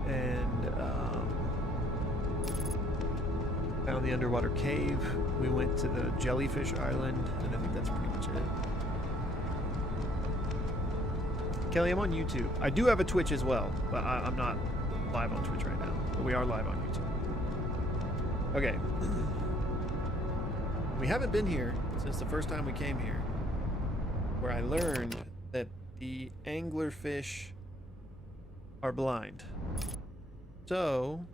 and found the underwater cave. We went to the jellyfish island, and I think that's pretty much it. Kelly, I'm on YouTube. I do have a Twitch as well, but I'm not live on Twitch right now. But we are live on YouTube. Okay. We haven't been here since the first time we came here, where I learned that the anglerfish are blind. So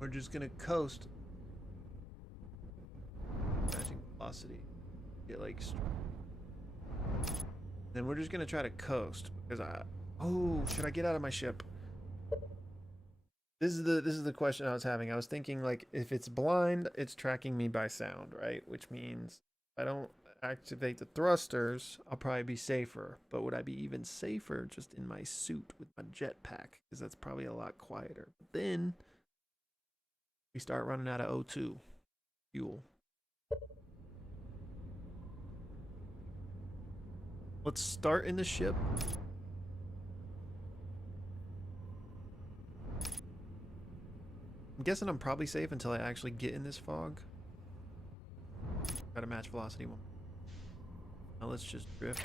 we're just gonna coast. Magic velocity. Get like. Then we're just gonna try to coast because oh, should I get out of my ship? This is the question I was having. I was thinking like if it's blind, it's tracking me by sound, right? Which means if I don't activate the thrusters, I'll probably be safer. But would I be even safer just in my suit with my jetpack? Because that's probably a lot quieter. But then we start running out of O2 fuel. Let's start in the ship. I'm guessing I'm probably safe until I actually get in this fog. Gotta match velocity one. Now let's just drift.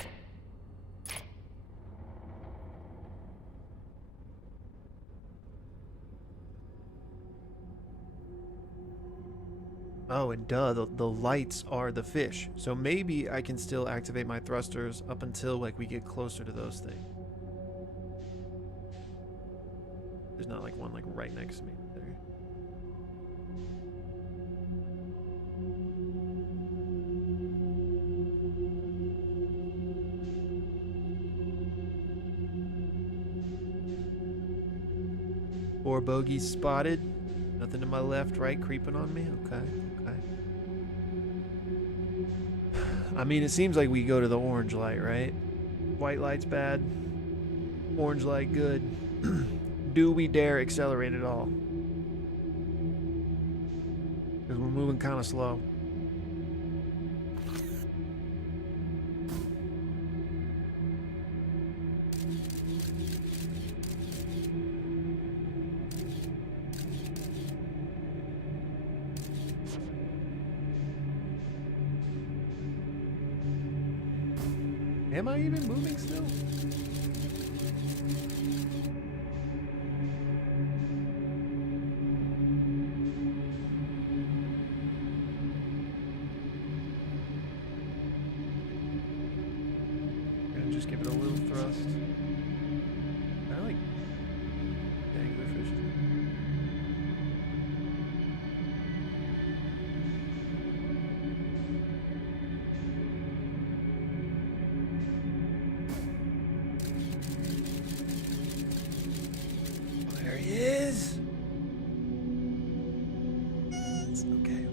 Oh, and duh, the lights are the fish. So maybe I can still activate my thrusters up until like we get closer to those things. There's not like one like right next to me there. Four bogeys spotted. Nothing to my left, right, creeping on me. Okay, okay. I mean, it seems like we go to the orange light, right? White light's bad. Orange light good. Do we dare accelerate at all? Because we're moving kind of slow. Am I even moving still? I'm gonna just give it a little thrust. I like anglerfish. There he is. It's okay.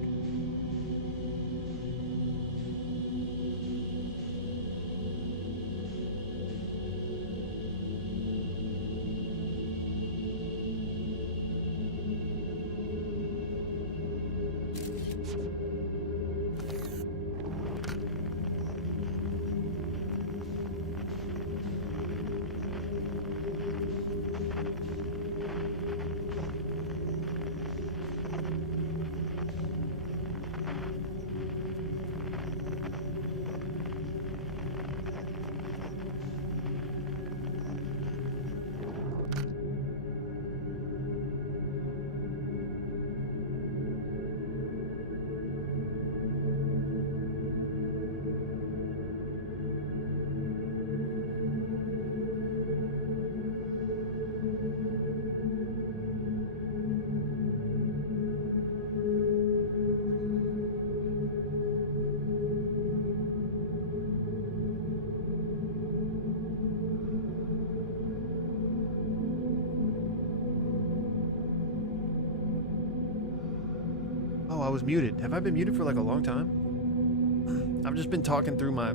Oh, I was muted. Have I been muted for like a long time? I've just been talking through my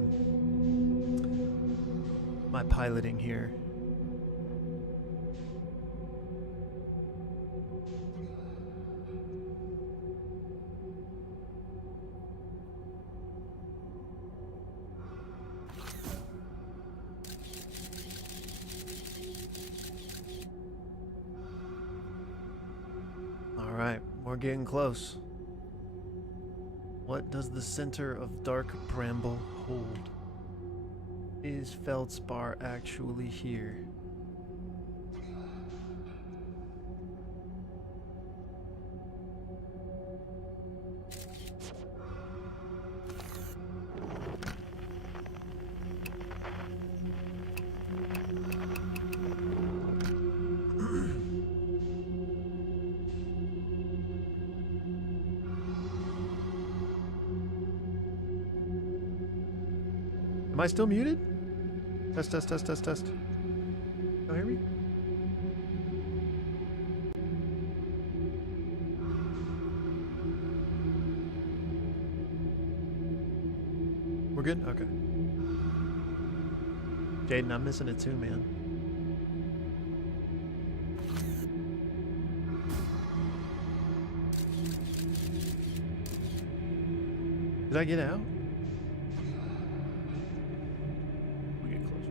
piloting here. All right, we're getting close. What does the center of dark Bramble hold? Is Feldspar actually here? Am I still muted? Test, test. Can you hear me? We're good? Okay. Jaden, I'm missing it too, man. Did I get out? We'll get closer.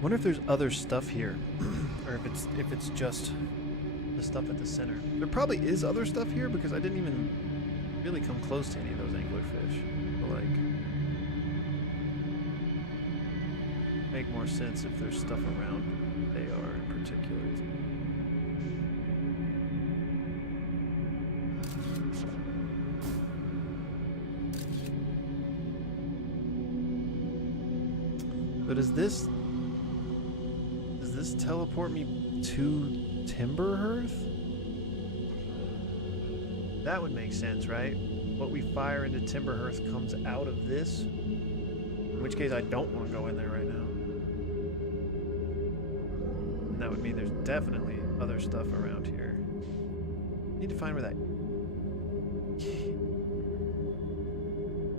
Wonder if there's other stuff here, or if it's just the stuff at the center. There probably is other stuff here because I didn't even really come close to any of those anglerfish. But like, make more sense if there's stuff around they are in particular. But does this teleport me to Timberhearth? That would make sense, right? What we fire into Timberhearth comes out of this. In which case I don't want to go in there right now. And that would mean there's definitely other stuff around here. Need to find where that...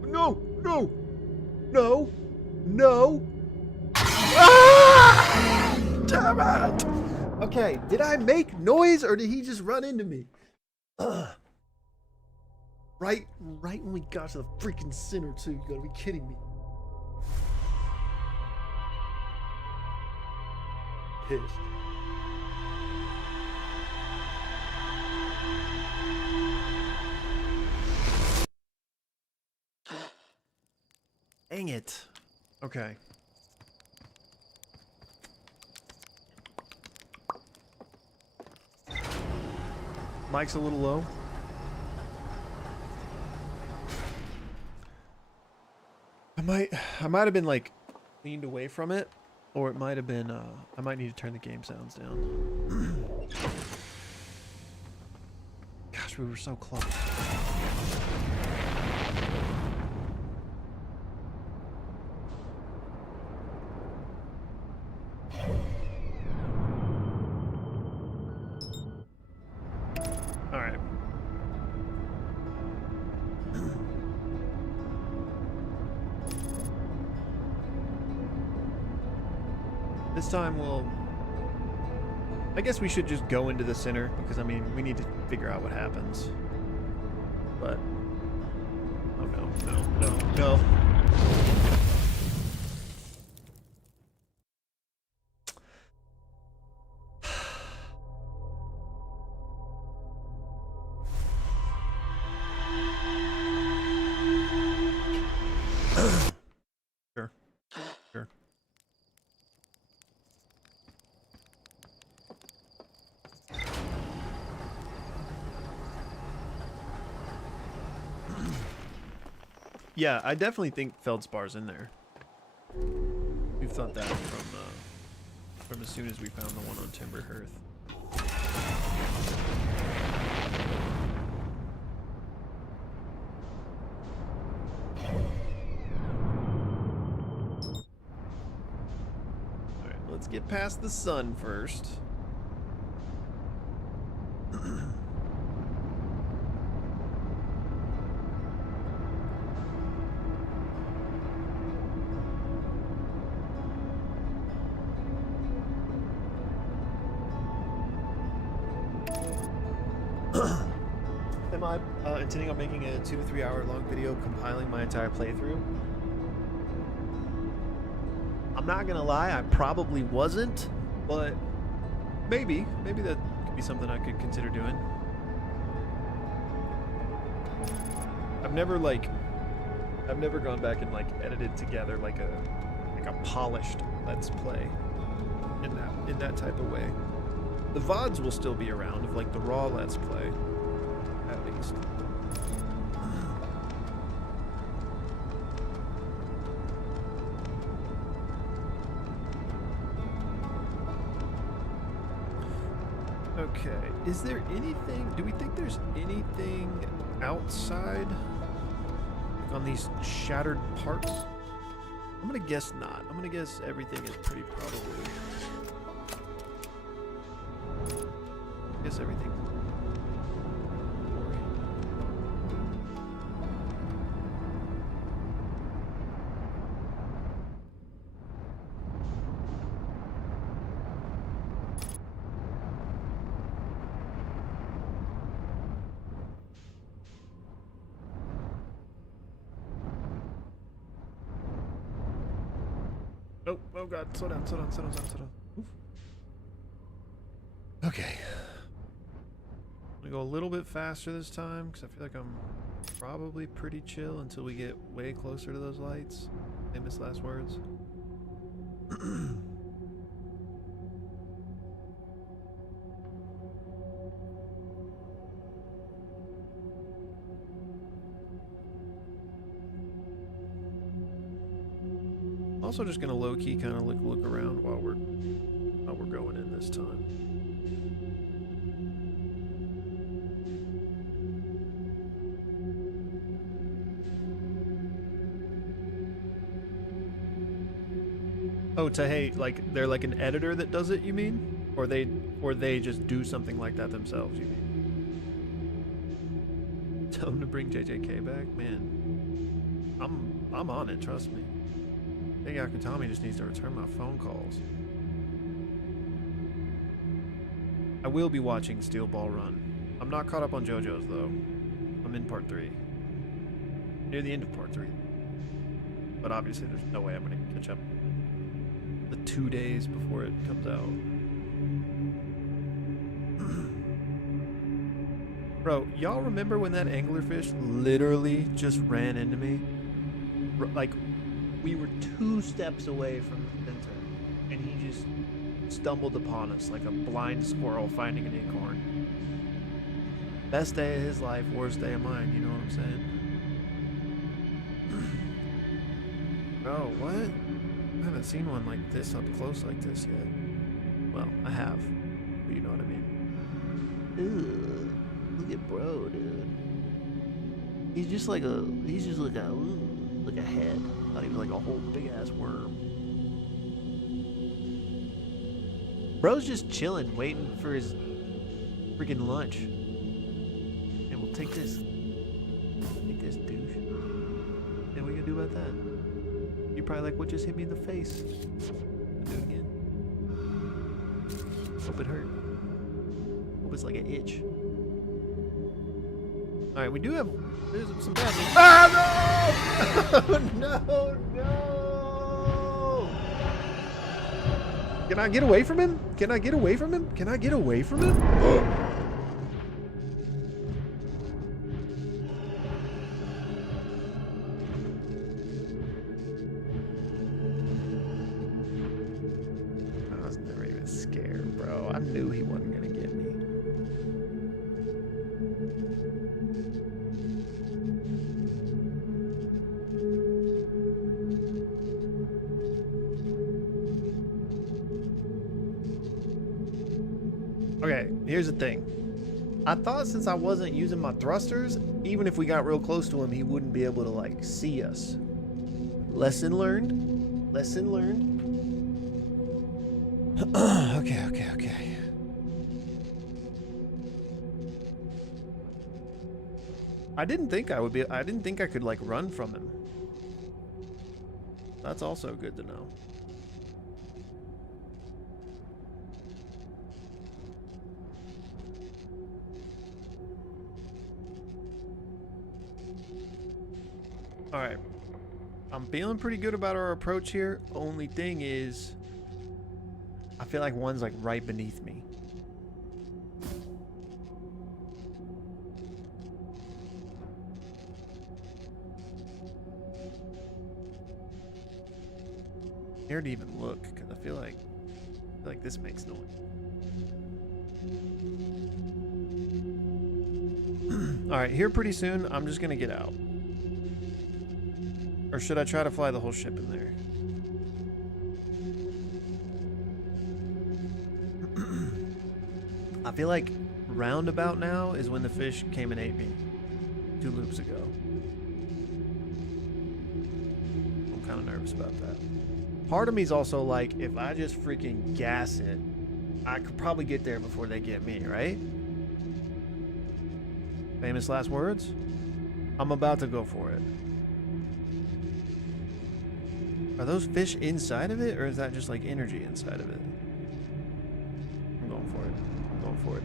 No! No! No! No! Ah! Damn it! Okay, did I make noise or did he just run into me? Ugh. Right when we got to the freaking center too. You gotta be kidding me. Pissed. Dang it. Okay. Mic's a little low. I might have been like leaned away from it, or it might have been I might need to turn the game sounds down. Gosh, we were so close. All right. This time I guess we should just go into the center because I mean we need to figure out what happens. But oh no. Sure. Yeah, I definitely think Feldspar's in there. We've thought that from as soon as we found the one on Timberhearth. Alright, let's get past the sun first. Am I intending on making a 2 to 3 hour long video compiling my entire playthrough? I'm not gonna lie, I probably wasn't, but maybe that could be something I could consider doing. I've never gone back and like edited together like a polished Let's Play in that type of way. The VODs will still be around of like the raw Let's Play, at least. Okay, is there anything, do we think there's anything outside, like on these shattered parts? I'm gonna guess not. I'm gonna guess everything is pretty probably. I guess everything. Oh god, slow down, slow down, slow down, slow down, slow down. Oof. Okay. I'm gonna go a little bit faster this time because I feel like I'm probably pretty chill until we get way closer to those lights. Famous last words. Also just gonna low-key kind of look around while we're going in this time. Oh, hey, like they're like an editor that does it, you mean? Or they just do something like that themselves, you mean? Tell them to bring JJK back? Man. I'm on it, trust me. Big Akutami just needs to return my phone calls. I will be watching Steel Ball Run. I'm not caught up on JoJo's though. I'm in part 3. Near the end of part 3. But obviously there's no way I'm gonna catch up the 2 days before it comes out. Bro, y'all remember when that anglerfish literally just ran into me? Like, we were 2 steps away from the center, and he just stumbled upon us like a blind squirrel finding an acorn. Best day of his life, worst day of mine, you know what I'm saying? Bro, what? I haven't seen one like this up close like this yet. Well, I have, but you know what I mean. Ugh, look at bro, dude. He's just like a head. Not even like a whole big ass worm. Bro's just chilling, waiting for his freaking lunch. And we'll take this. Take this, douche. And what are you gonna do about that? You're probably like, what just hit me in the face? I'll do it again. Hope it hurt. Hope it's like an itch. Alright, we do have some bad news. Ah, no! No, no! Can I get away from him? Can I get away from him? Can I get away from him? I was never even scared, bro. I knew he wasn't gonna get me. Okay, here's the thing. I thought since I wasn't using my thrusters, even if we got real close to him, he wouldn't be able to, like, see us. Lesson learned. Lesson learned. Okay. I didn't think I could, like, run from him. That's also good to know. Alright, I'm feeling pretty good about our approach here. Only thing is, I feel like one's like right beneath me. Here to even look, because I feel like this makes noise. Alright, here pretty soon, I'm just gonna get out. Or should I try to fly the whole ship in there? I feel like roundabout now is when the fish came and ate me 2 loops ago. kind of nervous about that. Part of me is also like, if I just freaking gas it, I could probably get there before they get me, right? Famous last words? I'm about to go for it. Are those fish inside of it, or is that just like energy inside of it? I'm going for it. I'm going for it.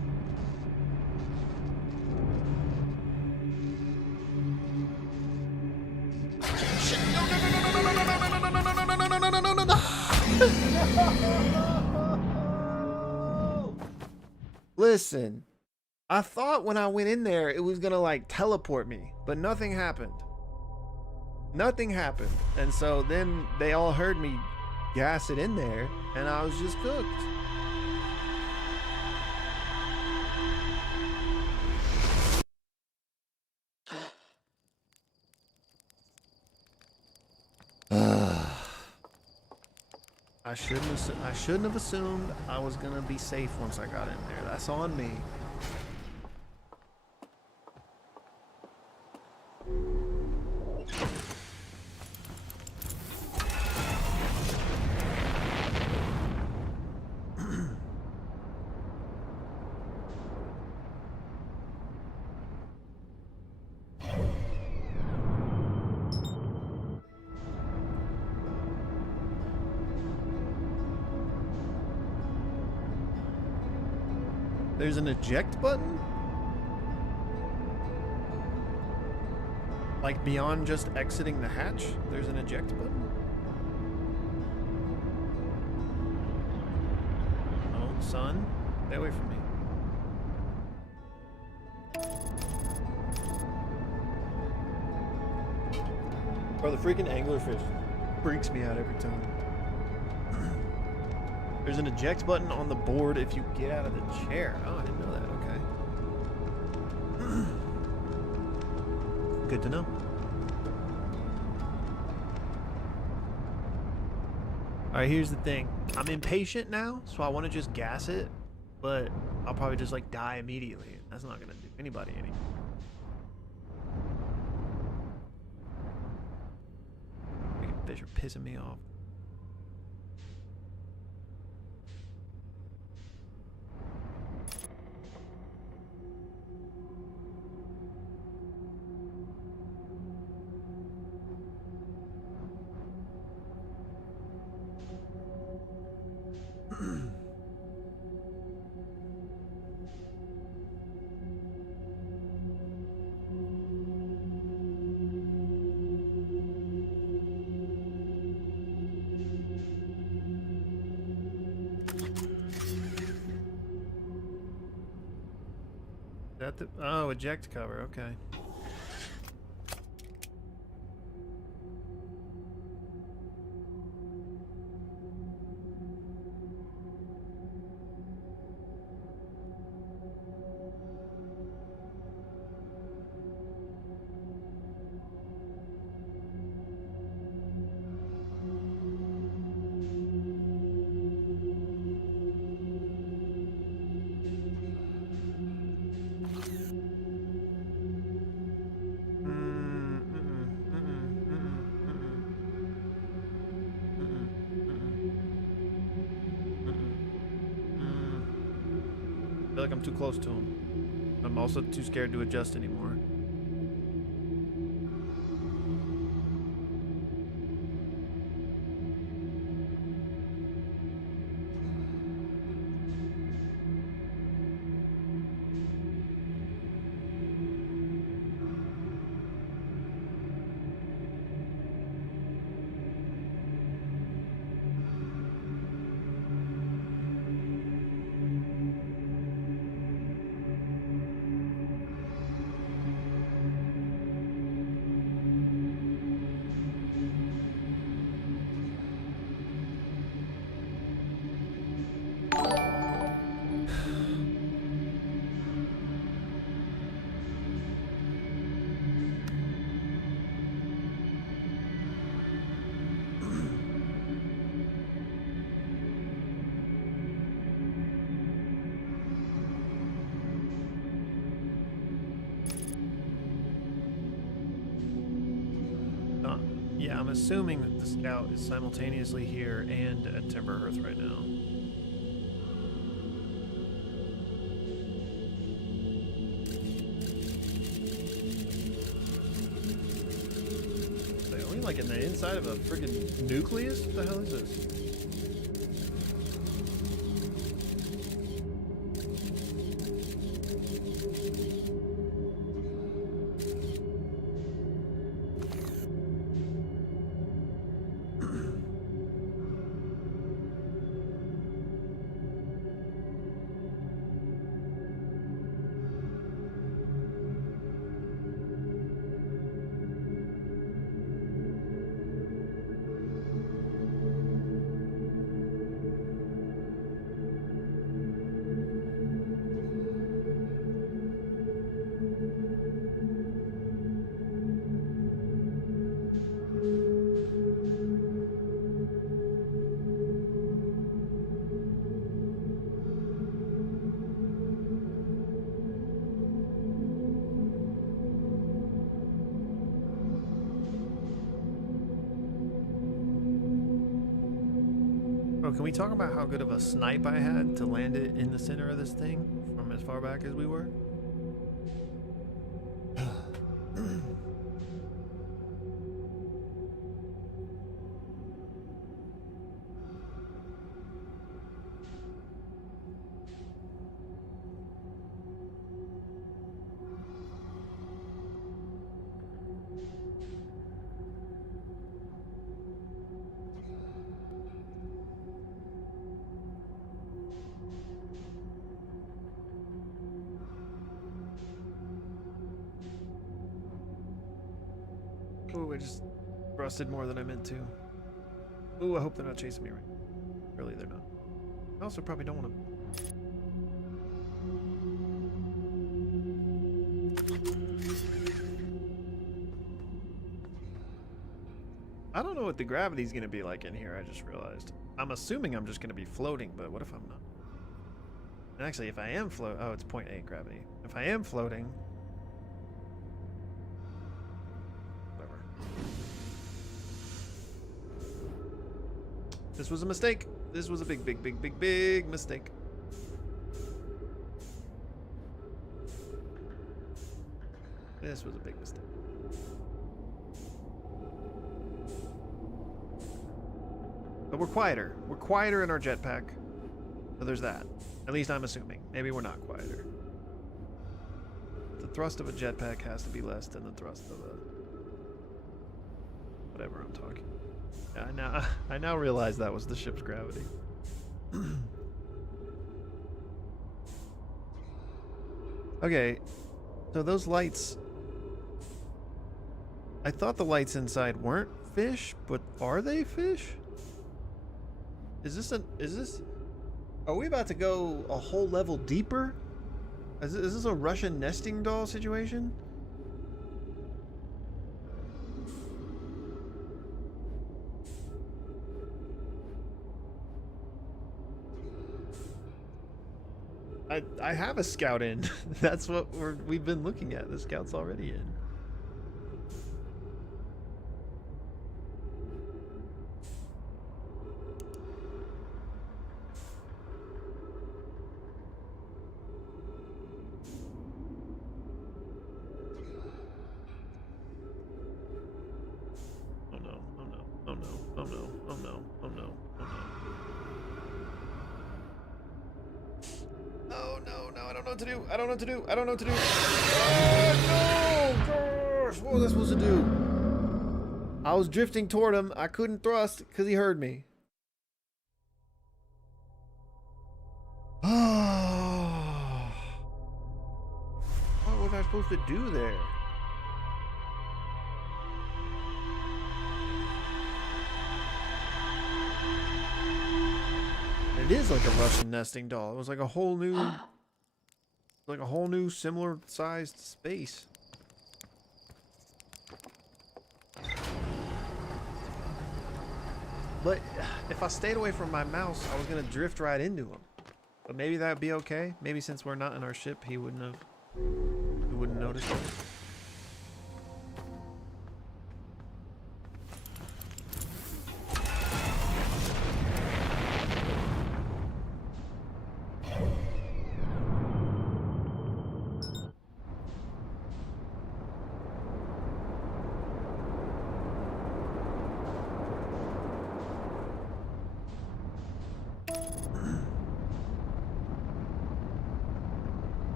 Listen, I thought when I went in there it was gonna like teleport me, but nothing happened. Nothing happened. And so then they all heard me gas it in there, and I was just cooked. I shouldn't have assumed I was gonna be safe once I got in there. That's on me. There's an eject button? Like beyond just exiting the hatch, there's an eject button? Oh, son, stay away from me. Bro, the freaking anglerfish freaks me out every time. There's an eject button on the board if you get out of the chair. Oh, I didn't know that. Okay. Good to know. Alright, here's the thing. I'm impatient now, so I want to just gas it, but I'll probably just like die immediately. That's not going to do anybody any. Freaking fish are pissing me off. That the, oh, eject cover, okay. I feel like I'm too close to him. I'm also too scared to adjust anymore. Yeah, I'm assuming that the scout is simultaneously here and at Timber Earth right now. Wait, are we like in the inside of a friggin' nucleus? What the hell is this? Oh, can we talk about how good of a snipe I had to land it in the center of this thing from as far back as we were? Ooh, I just thrusted more than I meant to. Ooh, I hope they're not chasing me right. Really, they're not. I also probably don't want to. I don't know what the gravity's going to be like in here, I just realized. I'm assuming I'm just going to be floating, but what if I'm not? And actually, if I am oh, it's 0.8 gravity. If I am floating... Whatever. This was a mistake. This was a big mistake. This was a big mistake. But we're quieter. We're quieter in our jetpack. So there's that. At least I'm assuming. Maybe we're not quieter. The thrust of a jetpack has to be less than the thrust of a... whatever I'm talking. Yeah, I now realize that was the ship's gravity. Okay. So those lights... I thought the lights inside weren't fish, but are they fish? Is this... Are we about to go a whole level deeper? Is this a Russian nesting doll situation? I have a scout in. That's what we've been looking at. The scout's already in. I don't know what to do. I don't know what to do. Oh, no! Gosh, what was I supposed to do? I was drifting toward him. I couldn't thrust because he heard me. Oh. What was I supposed to do there? It is like a Russian nesting doll. It was like a whole new... like a whole new similar sized space. But if I stayed away from my mouse, I was gonna drift right into him. But maybe that'd be okay. Maybe since we're not in our ship, he wouldn't notice it.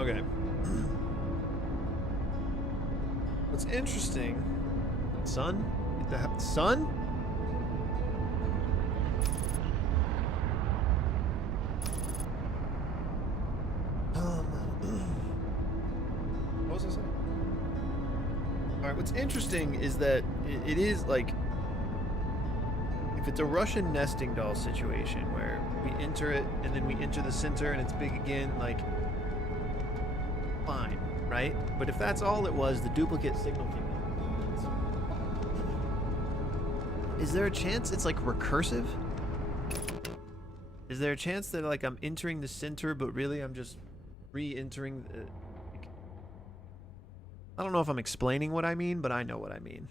Okay. What's interesting? Sun? Get the sun? What was I saying? All right. What's interesting is that it is like, if it's a Russian nesting doll situation where we enter it and then we enter the center and it's big again, like, fine, right? But if that's all it was, the duplicate signal came in. Is there a chance it's like recursive? Is there a chance that like I'm entering the center, but really I'm just re-entering the, like, I don't know if I'm explaining what I mean, but I know what I mean.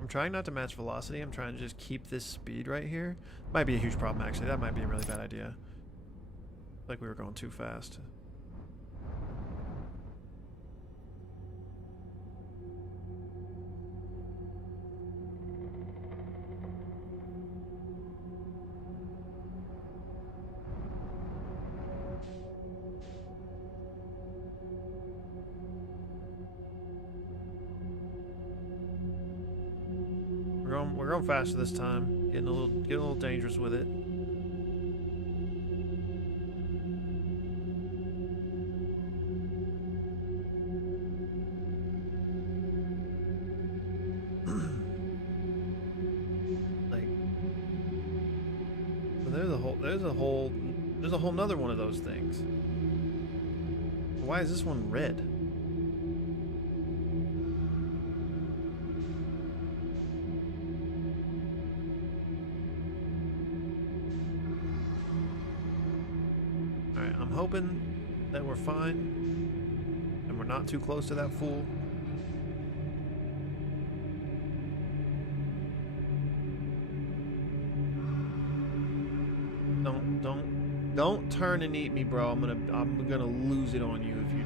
I'm trying not to match velocity. I'm trying to just keep this speed right here. Might be a huge problem, actually. That might be a really bad idea. Like we were going too fast. We're going faster this time. Getting a little dangerous with it. Like, well, there's a whole nother one of those things. Why is this one red? Alright, I'm hoping that we're fine and we're not too close to that fool. Don't turn and eat me, bro. I'm gonna lose it on you if you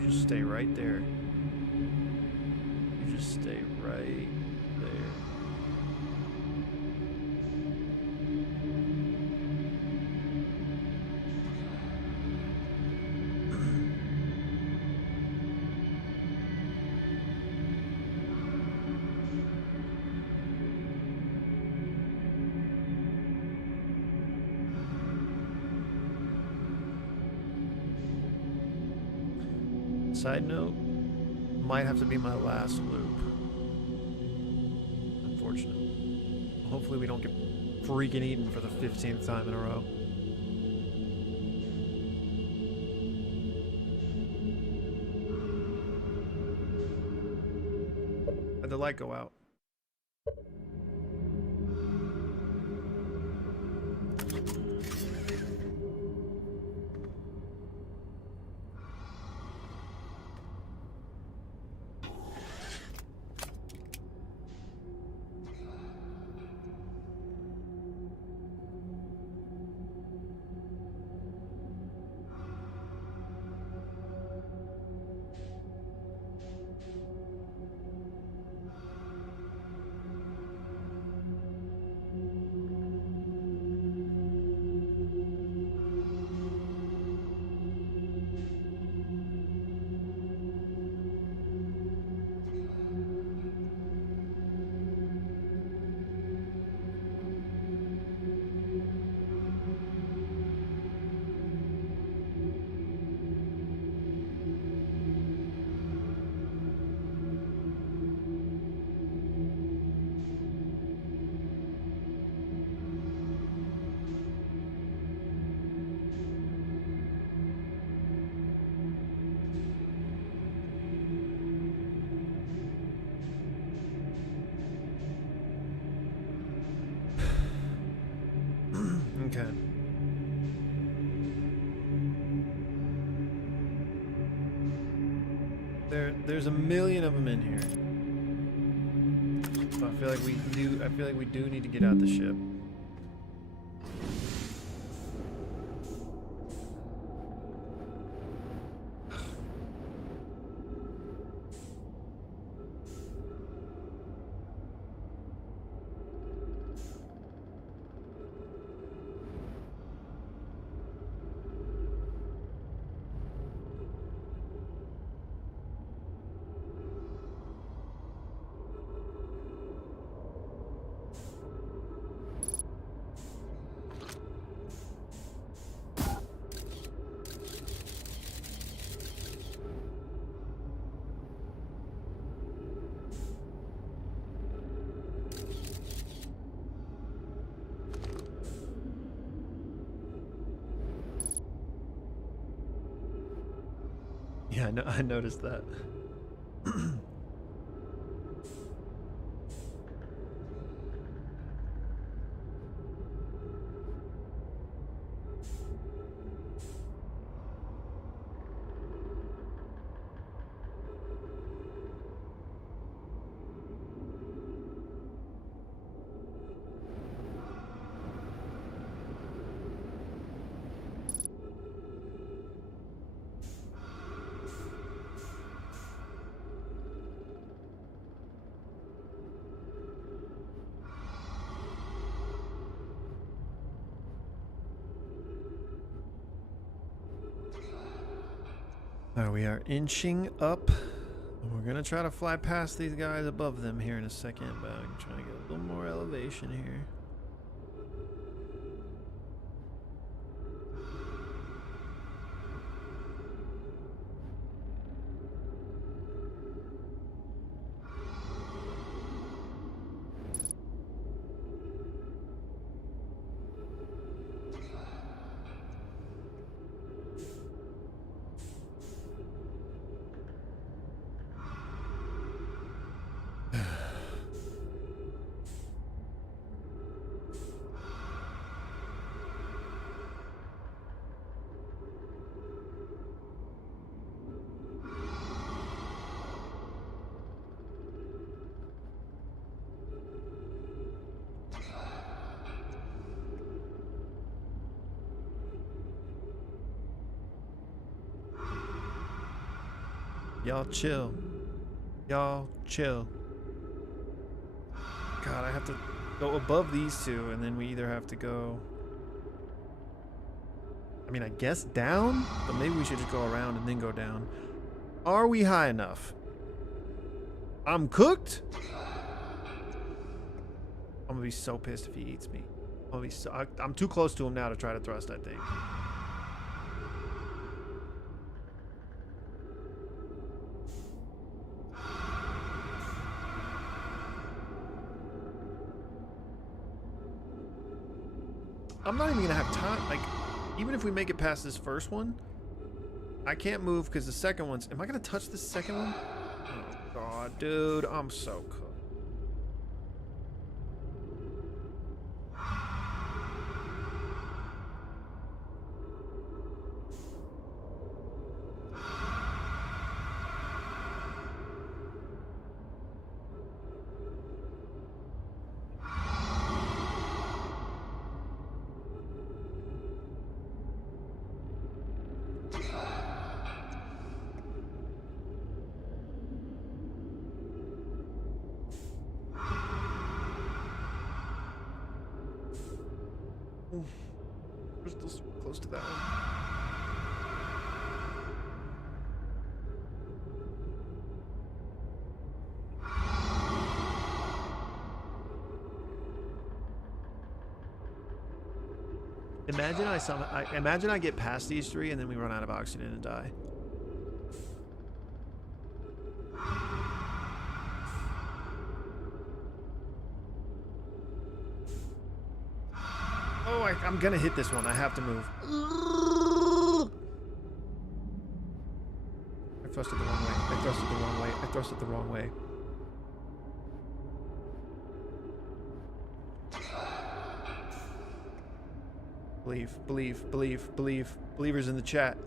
do. You just stay right there. You just stay right there. Side note, might have to be my last loop. Unfortunate. Hopefully we don't get freaking eaten for the 15th time in a row. Had the light go out. Okay. There's a million of them in here. So I feel like we do need to get out the ship. Yeah, I noticed that. Alright, we are inching up. We're gonna try to fly past these guys above them here in a second, but I'm trying to get a little more elevation here. Y'all chill. Y'all chill. God, I have to go above these two, and then we either have to go... I mean, I guess down? But maybe we should just go around and then go down. Are we high enough? I'm cooked? I'm gonna be so pissed if he eats me. I'm too close to him now to try to thrust, I think. I'm not even gonna have time. Like, even if we make it past this first one, I can't move because the second one's... Am I gonna touch the second one? Oh God, dude, I'm so cooked. We're still so close to that one. Imagine I get past these three and then we run out of oxygen and die. Oh, I'm gonna hit this one. I have to move. I thrusted the wrong way. I thrusted the wrong way. I thrusted the wrong way. Believe. Believers in the chat.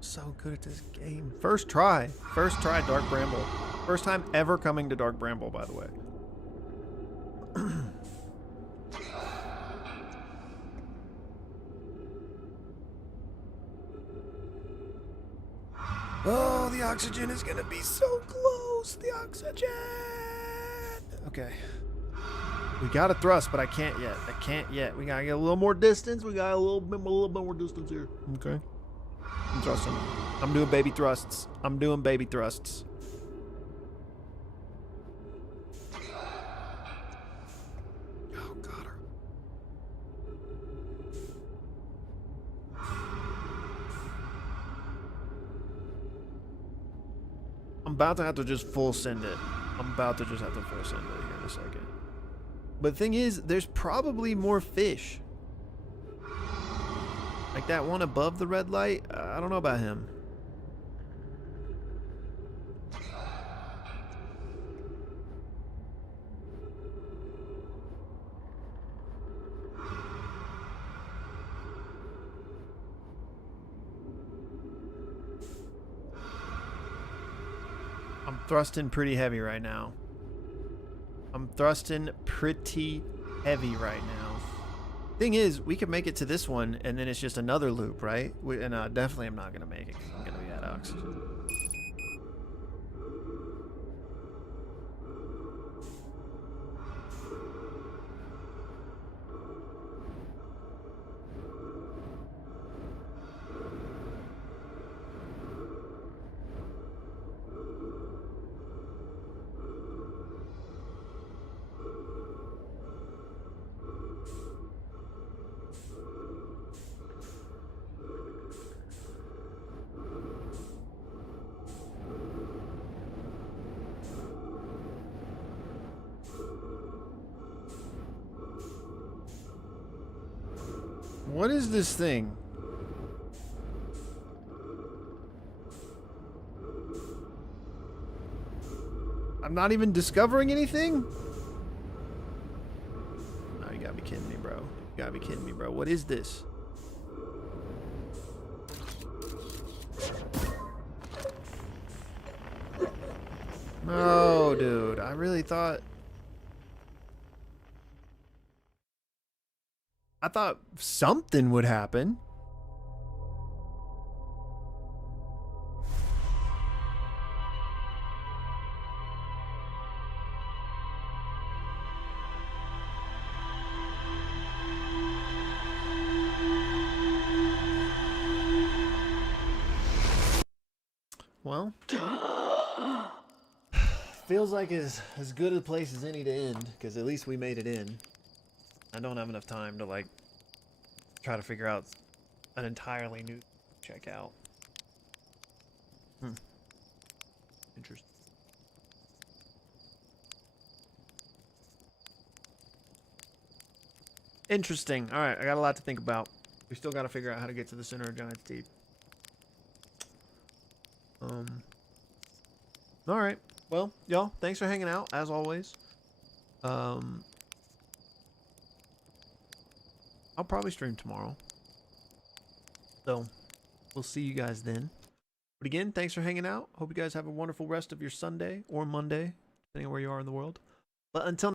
So good at this game. First try, Dark Bramble. First time ever coming to Dark Bramble, by the way. Oh, the oxygen is gonna be so close. The oxygen. Okay. We got to thrust, but I can't yet. We gotta get a little more distance. We got a little bit more distance here. Okay. I'm thrusting. I'm doing baby thrusts. Oh, got her. I'm about to have to just full send it. I'm about to just have to force into it here in a second. But the thing is, there's probably more fish. Like that one above the red light, I don't know about him. I'm thrusting pretty heavy right now. I'm thrusting pretty heavy right now. Thing is, we could make it to this one, and then it's just another loop, right? And definitely I'm not going to make it because I'm going to be at oxygen. What is this thing? I'm not even discovering anything? No, you gotta be kidding me, bro. You gotta be kidding me, bro. What is this? No, dude. I really thought... I thought something would happen. Well, feels like as good a place as any to end, because at least we made it in. I don't have enough time to like try to figure out an entirely new check out. Interesting. Interesting. All right, I got a lot to think about. We still got to figure out how to get to the center of Giant's Deep. All right. Well, y'all, thanks for hanging out as always. I'll probably stream tomorrow. So, we'll see you guys then. But again, thanks for hanging out. Hope you guys have a wonderful rest of your Sunday or Monday, depending on where you are in the world. But until